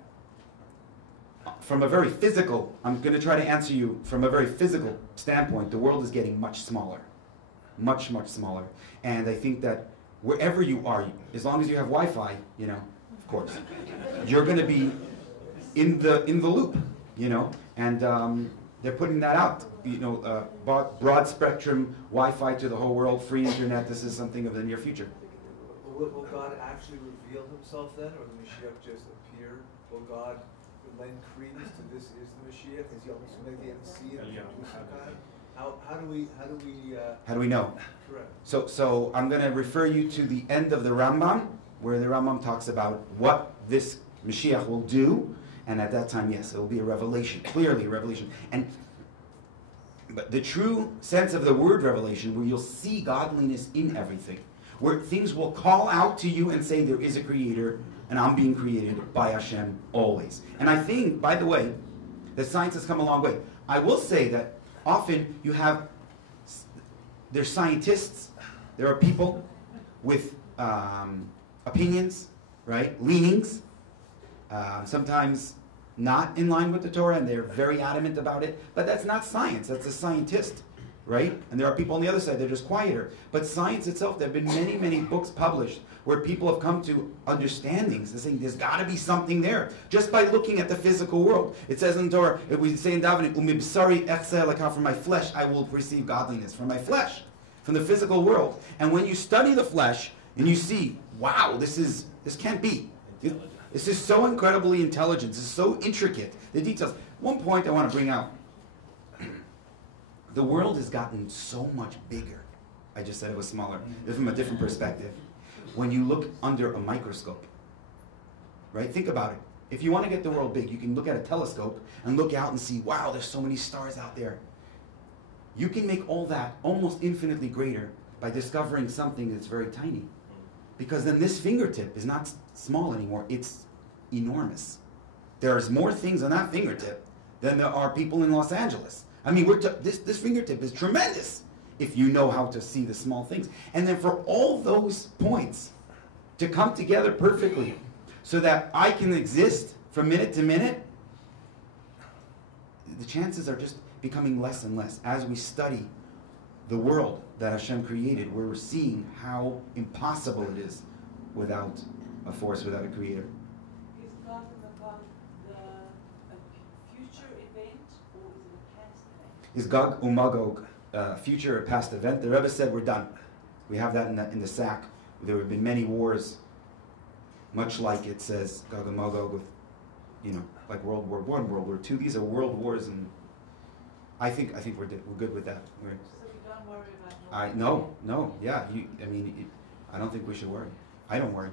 from a very physical, I'm going to try to answer you from a very physical standpoint. The world is getting much smaller, much smaller, and I think that wherever you are, as long as you have Wi-Fi, you know, of course, you're going to be in the loop. You know, and they're putting that out. You know, broad spectrum Wi-Fi to the whole world, free internet. This is something of the near future. Will God actually reveal himself then, or the Moshiach just appear? Will God lend credence to this is the Moshiach? Is he almost making him see it? How do we know? Correct. So I'm going to refer you to the end of the Rambam, where the Rambam talks about what this Moshiach will do, and at that time, yes, it will be a revelation, clearly a revelation. But the true sense of the word revelation, where you'll see godliness in everything, where things will call out to you and say there is a creator, and I'm being created by Hashem always. And I think, by the way, that science has come a long way. I will say that often there's scientists, there are people with opinions, right, leanings, sometimes not in line with the Torah, and they're very adamant about it. But that's not science. That's a scientist, right? And there are people on the other side, they're just quieter. But science itself, there have been many, many books published where people have come to understandings. They're saying there's got to be something there, just by looking at the physical world. It says in the Torah, we say in davening, "Umibsari echseh elokah," from my flesh I will receive godliness. From my flesh, from the physical world. And when you study the flesh, and you see, wow, this can't be. This is so incredibly intelligent. This is so intricate. The details. One point I want to bring out. The world has gotten so much bigger. I just said it was smaller. From a different perspective. When you look under a microscope, right? Think about it. If you want to get the world big, you can look at a telescope and look out and see, wow, there's so many stars out there. You can make all that almost infinitely greater by discovering something that's very tiny. Because then this fingertip is not small anymore, it's enormous. There's more things on that fingertip than there are people in Los Angeles. I mean, this fingertip is tremendous if you know how to see the small things. And then for all those points to come together perfectly so that I can exist from minute to minute, the chances are just becoming less and less as we study the world that Hashem created, where we're seeing how impossible it is without a force, without a creator. Is God about the future event, or is it a past event? Is Gog Umagog future or past event? The Rebbe said we're done. We have that in the sack. There have been many wars, much like it says Gog and Magog with, you know, like World War I, World War II. These are world wars, and I think we're good with that. So you don't worry about no, yeah. I don't think we should worry. I don't worry.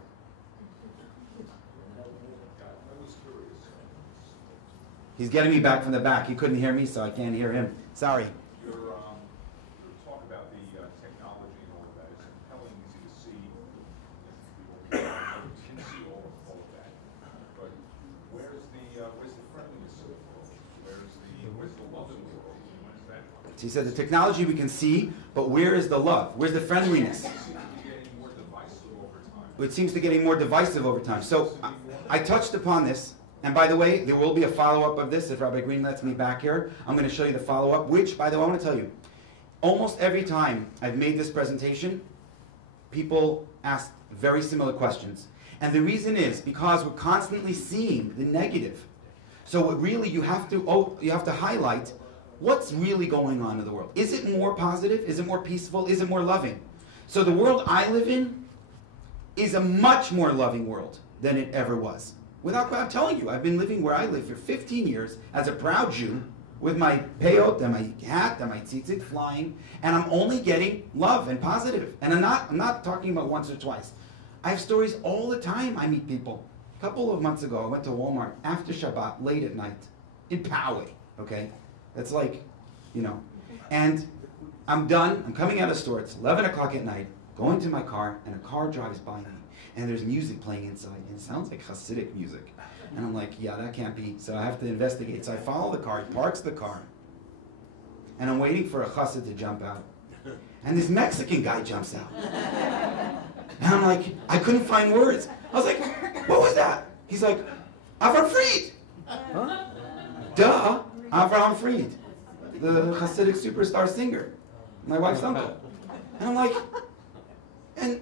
He's getting me back from the back. He couldn't hear me, so I can't hear him. Sorry. Your talk about the technology and all of that is compelling, easy to see. People can see all of that. But where's the friendliness of the world? Where's the love in the world? Where's that? So he said the technology we can see, but where is the love? Where's the friendliness? It seems to be getting more divisive over time. So I touched upon this. And by the way, there will be a follow-up of this if Rabbi Green lets me back here. I'm going to show you the follow-up, which, by the way, I want to tell you, almost every time I've made this presentation, people ask very similar questions. And the reason is because we're constantly seeing the negative. So what really you have to highlight what's really going on in the world. Is it more positive? Is it more peaceful? Is it more loving? So the world I live in is a much more loving world than it ever was. I'm telling you, I've been living where I live for 15 years as a proud Jew, with my peyot and my hat and my tzitzit flying, and I'm only getting love and positive. And I'm not talking about once or twice. I have stories all the time. I meet people. A couple of months ago, I went to Walmart after Shabbat, late at night, in Poway, okay? That's like, and I'm done. I'm coming out of the store. It's 11 o'clock at night, going to my car, and a car drives by me, and there's music playing inside, and it sounds like Hasidic music. And I'm like, yeah, that can't be. So I have to investigate. So I follow the car. He parks the car, and I'm waiting for a chassid to jump out. And this Mexican guy jumps out. And I'm like, I couldn't find words. I was like, what was that? He's like, Avram Fried. Huh? Duh, Avram Fried, the Hasidic superstar singer, my wife's uncle. And I'm like, and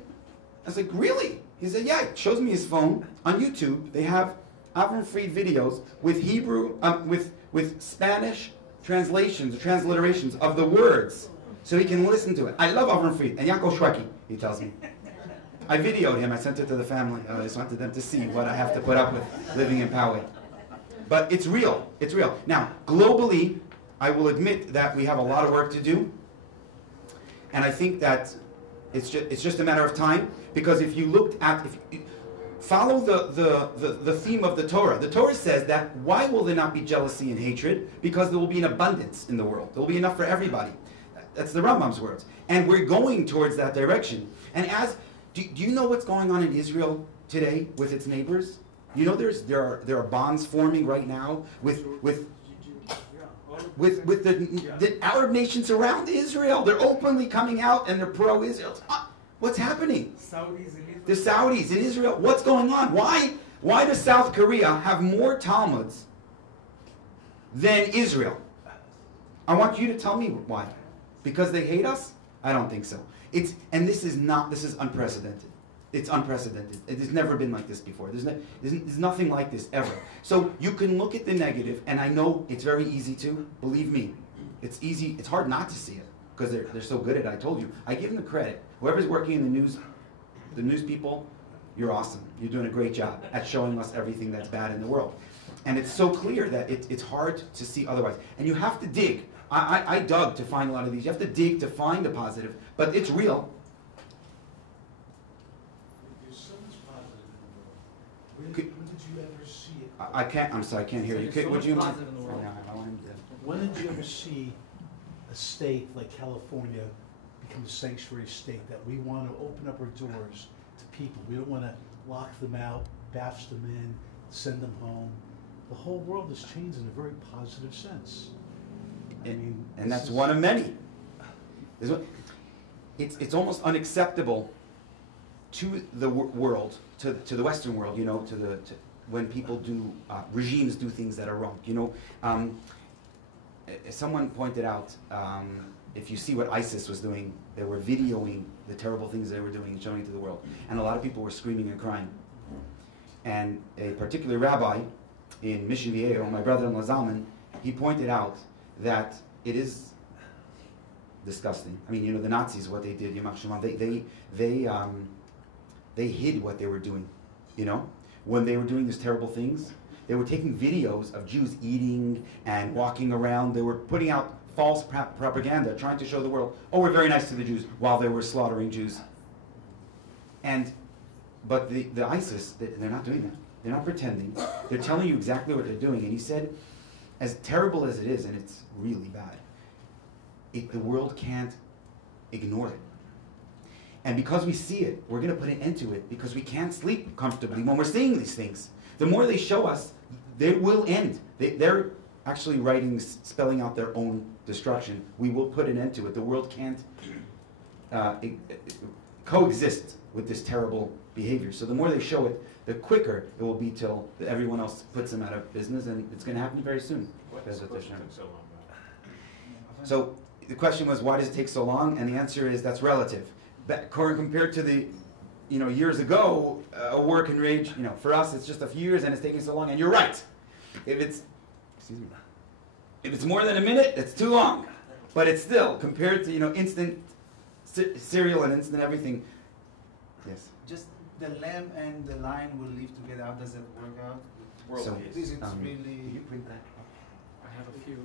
I was like, really? He said, yeah. He shows me his phone. On YouTube, they have Avram Fried videos with Hebrew, with Spanish translations or transliterations of the words, so he can listen to it. I love Avram Fried and Yaakov Shweki, he tells me. I videoed him. I sent it to the family. I just wanted them to see what I have to put up with living in Poway. But it's real. It's real. Now, globally, I will admit that we have a lot of work to do. And I think that it's just a matter of time. Because if you looked at, if you follow the theme of the Torah says that why will there not be jealousy and hatred? Because there will be an abundance in the world. There will be enough for everybody. That's the Rambam's words. And we're going towards that direction. And do you know what's going on in Israel today with its neighbors? You know there are bonds forming right now with the Arab nations around Israel. They're openly coming out and they're pro-Israel. What's happening? The Saudis in Israel. What's going on? Why does South Korea have more Talmuds than Israel? I want you to tell me why. Because they hate us? I don't think so. This is unprecedented. It's unprecedented. It has never been like this before. There's nothing like this ever. So you can look at the negative, and I know it's very easy to. Believe me, it's easy. It's hard not to see it because they're so good at it. I told you. I give them the credit. Whoever's working in the news people, you're awesome. You're doing a great job at showing us everything that's bad in the world. And it's so clear that it's hard to see otherwise. And you have to dig. I dug to find a lot of these. You have to dig to find the positive, but it's real. There's so much positive in the world. When did you ever see it? I can't. I'm sorry, I can't hear you. Would you mind? When did you ever see a state like California become a sanctuary state that we want to open up our doors to people? We don't want to lock them out, bash them in, send them home. The whole world has changed in a very positive sense. And that's one of many. It's almost unacceptable to the world, to the Western world, when people regimes do things that are wrong. Someone pointed out, if you see what ISIS was doing, they were videoing the terrible things they were doing and showing it to the world. And a lot of people were screaming and crying. And a particular rabbi in Mission Viejo, my brother-in-law Zalman, he pointed out that it is disgusting. I mean, the Nazis, what they did, they hid what they were doing, when they were doing these terrible things. They were taking videos of Jews eating and walking around. They were putting out false propaganda, trying to show the world, oh, we're very nice to the Jews, while they were slaughtering Jews. But the ISIS, they're not doing that. They're not pretending. They're telling you exactly what they're doing. And he said, as terrible as it is, and it's really bad, the world can't ignore it. And because we see it, we're going to put an end to it, because we can't sleep comfortably when we're seeing these things. The more they show us, they will end. They're actually spelling out their own destruction. We will put an end to it. The world can't coexist with this terrible behavior. So the more they show it, the quicker it will be till everyone else puts them out of business, and it's going to happen very soon. So the question was, why does it take so long? And the answer is, that's relative. Compared to the years ago, a war can rage, for us it's just a few years and it's taking so long. And you're right. If it's more than a minute, it's too long. But it's still, compared to, instant cereal and instant everything. Yes. Just the lamb and the lion will live together. How does it work out? So, is it really... you bring that up? have a few.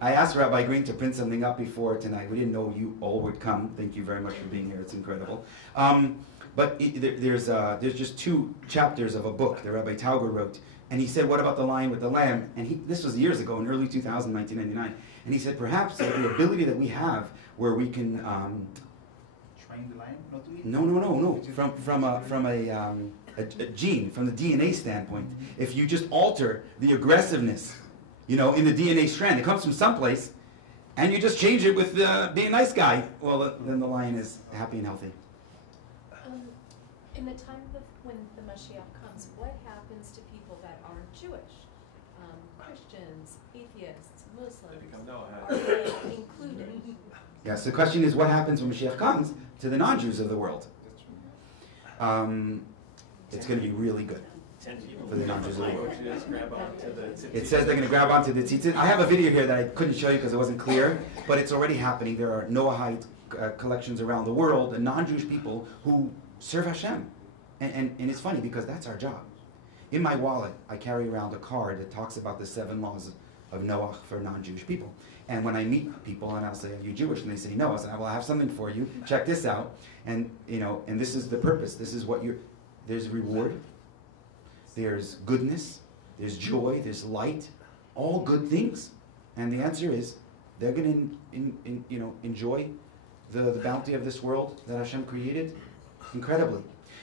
I asked Rabbi Green to print something up before tonight. We didn't know you all would come. Thank you very much for being here. It's incredible. But there's just 2 chapters of a book that Rabbi Tauger wrote. And he said, what about the lion with the lamb? And this was years ago, in early 2000, 1999. And he said, perhaps the ability that we have where we can... train the lion not to eat? No. From a gene, from the DNA standpoint. If you just alter the aggressiveness, in the DNA strand, it comes from someplace, and you just change it with being a nice guy, well, then the lion is happy and healthy. In the time when the Moshiach comes, what happens to people that aren't Jewish? Christians, atheists, Muslims, are they included? Yes, the question is what happens when Mashiach comes to the non-Jews of the world? It's going to be really good for the non-Jews of the world. It says they're going to grab onto the tzitzit. I have a video here that I couldn't show you because it wasn't clear, but it's already happening. There are Noahide collections around the world, and non-Jewish people who serve Hashem. And it's funny because that's our job. In my wallet, I carry around a card that talks about the 7 laws of Noah for non-Jewish people. And when I meet people and I'll say, are you Jewish? And they say, no. I say, well, I have something for you. Check this out. And, and this is the purpose. This is what there's reward. There's goodness. There's joy. There's light. All good things. And the answer is, they're going to, enjoy the bounty of this world that Hashem created incredibly.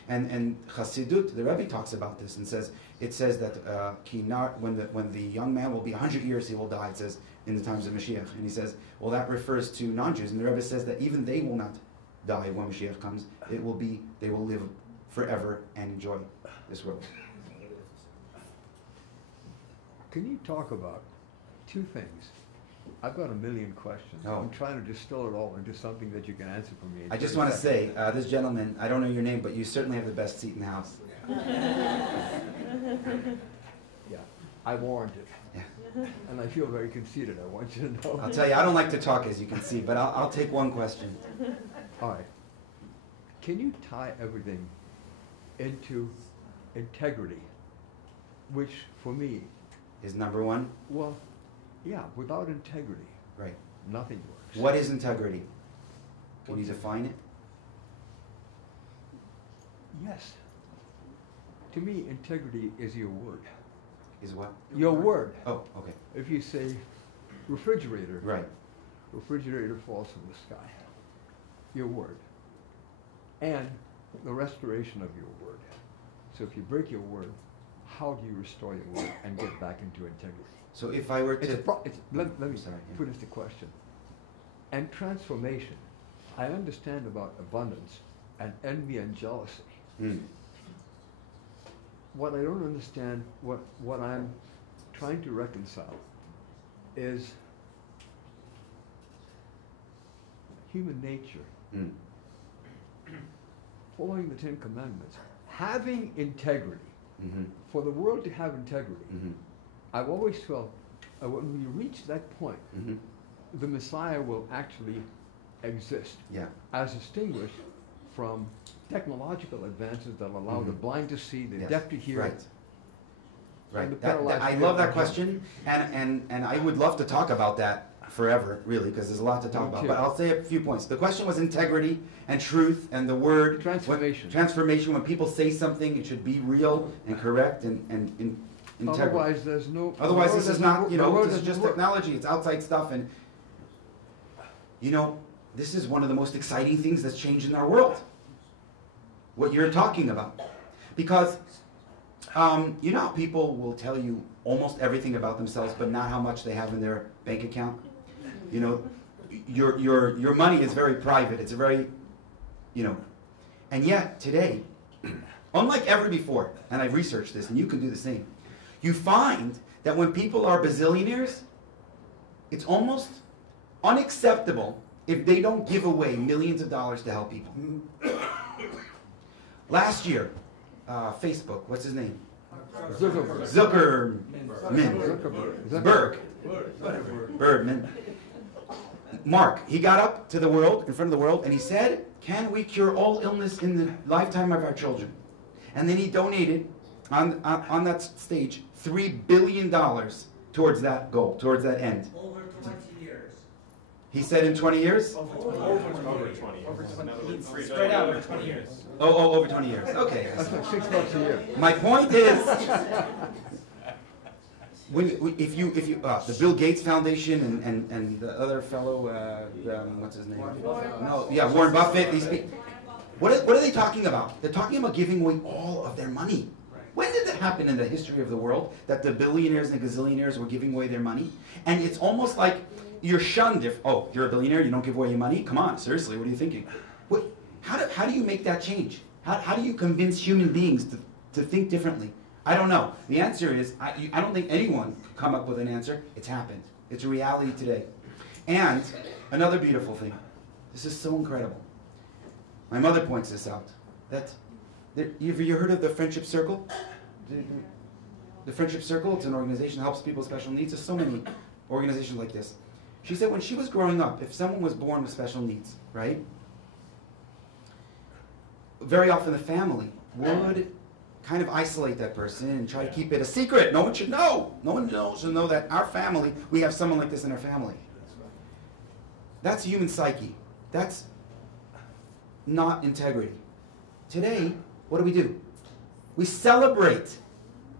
And Chassidut, the Rebbe talks about this and says, it says that when the young man will be 100 years, he will die, it says, in the times of Mashiach. And he says, well, that refers to non-Jews. And the Rebbe says that even they will not die when Mashiach comes. They will live forever and enjoy this world. Can you talk about 2 things? I've got a million questions. Oh. I'm trying to distill it all into something that you can answer for me. I just want to say, this gentleman, I don't know your name, but you certainly have the best seat in the house. Yeah, I warned it. Yeah. And I feel very conceited, I want you to know. I'll tell you, I don't like to talk, as you can see, but I'll take one question. All right. Can you tie everything into integrity, which for me is number 1? Well, yeah, without integrity, right, nothing works. What is integrity? Can you define it? Yes. To me, integrity is your word. Is what? Your word. Oh, okay. If you say refrigerator, right, refrigerator falls from the sky. Your word. And the restoration of your word. So if you break your word, how do you restore your word and get back into integrity? So if I were to... Let me finish the question. And transformation. I understand about abundance and envy and jealousy. Mm. What I don't understand, what I'm trying to reconcile is human nature. Mm. Following the 10 Commandments. Having integrity. Mm-hmm. For the world to have integrity. Mm-hmm. I've always felt when we reach that point, mm-hmm. the Messiah will actually exist. Yeah. As distinguished from technological advances that allow mm-hmm. the blind to see, the yes. deaf to hear. Right. Right. I love that question, and I would love to talk about that forever, really, because there's a lot to talk about. But I'll say a few points. The question was integrity and truth and the word. Transformation. Transformation. When people say something, it should be real and correct and integrity. Otherwise, there's no... Otherwise, this is not, this is just technology. It's outside stuff. And, this is one of the most exciting things that's changed in our world. What you're talking about. Because, how people will tell you almost everything about themselves, but not how much they have in their bank account. Your money is very private. It's a very, and yet today, unlike ever before, and I've researched this, and you can do the same, you find that when people are bazillionaires, it's almost unacceptable if they don't give away millions of dollars to help people. Last year, Facebook, what's his name? Birdman. Mark, he got up to the world, in front of the world, and he said, can we cure all illness in the lifetime of our children? And then he donated, on that stage, $3 billion towards that goal, towards that end? Over 20 years. He said in 20 years? Over 20 years. Spread out over 20 years. Oh, over 20 years. Okay. That's like 6 months a year. My point is, if you the Bill Gates Foundation and the other fellow, what's his name? Warren Buffett. These people, what are they talking about? They're talking about giving away all of their money. When did that happen in the history of the world, that the billionaires and gazillionaires were giving away their money? And it's almost like you're shunned if, oh, you're a billionaire, you don't give away your money? Come on, seriously, what are you thinking? How do you make that change? How do you convince human beings to think differently? I don't know. The answer is, I don't think anyone could come up with an answer. It's happened. It's a reality today. And another beautiful thing. This is so incredible. My mother points this out. That have you heard of the Friendship Circle? The Friendship Circle, it's an organization that helps people with special needs. There's so many organizations like this. She said when she was growing up, if someone was born with special needs, right? Very often the family would kind of isolate that person and try to keep it a secret. No one should know. No one should know that our family, we have someone like this in our family. That's human psyche. That's not integrity. Today, what do? We celebrate.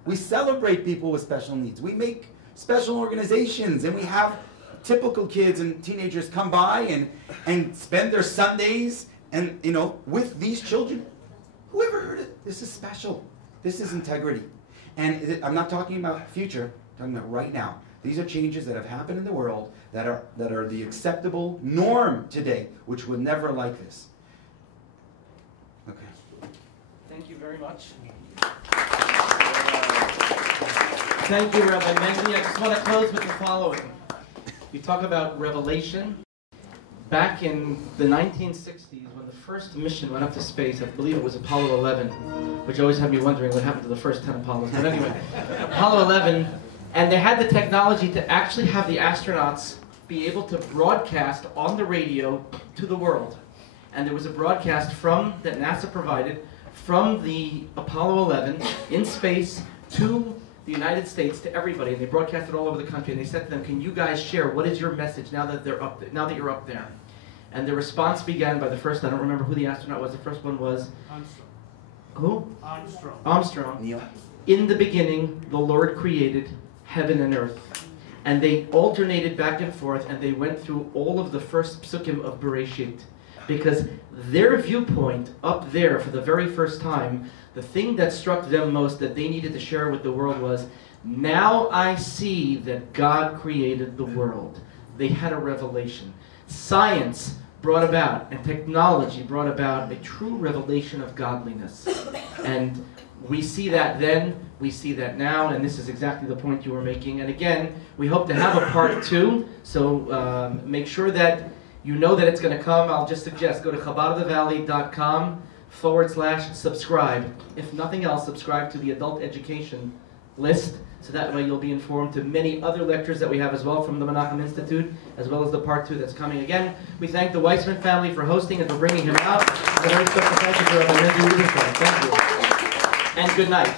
We celebrate people with special needs. We make special organizations, and we have typical kids and teenagers come by and spend their Sundays and with these children. Who ever heard it? This is special. This is integrity. And I'm not talking about future, I'm talking about right now. These are changes that have happened in the world that are the acceptable norm today, which would never like this. Okay. Thank you very much. Thank you, Rabbi Mendy. I just want to close with the following. You talk about revelation. Back in the 1960s, when the first mission went up to space, I believe it was Apollo 11, which always had me wondering what happened to the first 10 Apollos. But anyway, Apollo 11, and they had the technology to actually have the astronauts be able to broadcast on the radio to the world. And there was a broadcast that NASA provided from the Apollo 11 in space to the United States, to everybody, and they broadcast it all over the country. And they said to them, "Can you guys share what is your message now that they're up there, now that you're up there?" And the response began by the first. I don't remember who the astronaut was. The first one was Armstrong. Who? Armstrong. Armstrong. Neil. In the beginning, the Lord created heaven and earth. And they alternated back and forth, and they went through all of the first psukim of Bereshit. Because their viewpoint up there for the very first time, the thing that struck them most that they needed to share with the world was, now I see that God created the world. They had a revelation. Science brought about, and technology brought about, a true revelation of godliness. And we see that then, we see that now, and this is exactly the point you were making. And again, we hope to have a part 2, so make sure that you know that it's going to come. I'll just suggest, go to chabadofthevalley.com/subscribe. If nothing else, subscribe to the adult education list, so that way you'll be informed to many other lectures that we have as well from the Menachem Institute, as well as the part 2 that's coming. Again, we thank the Weissman family for hosting and for bringing him out. And a very special thank you to Rabbi Mendy Rubenfeld. Thank you. And good night.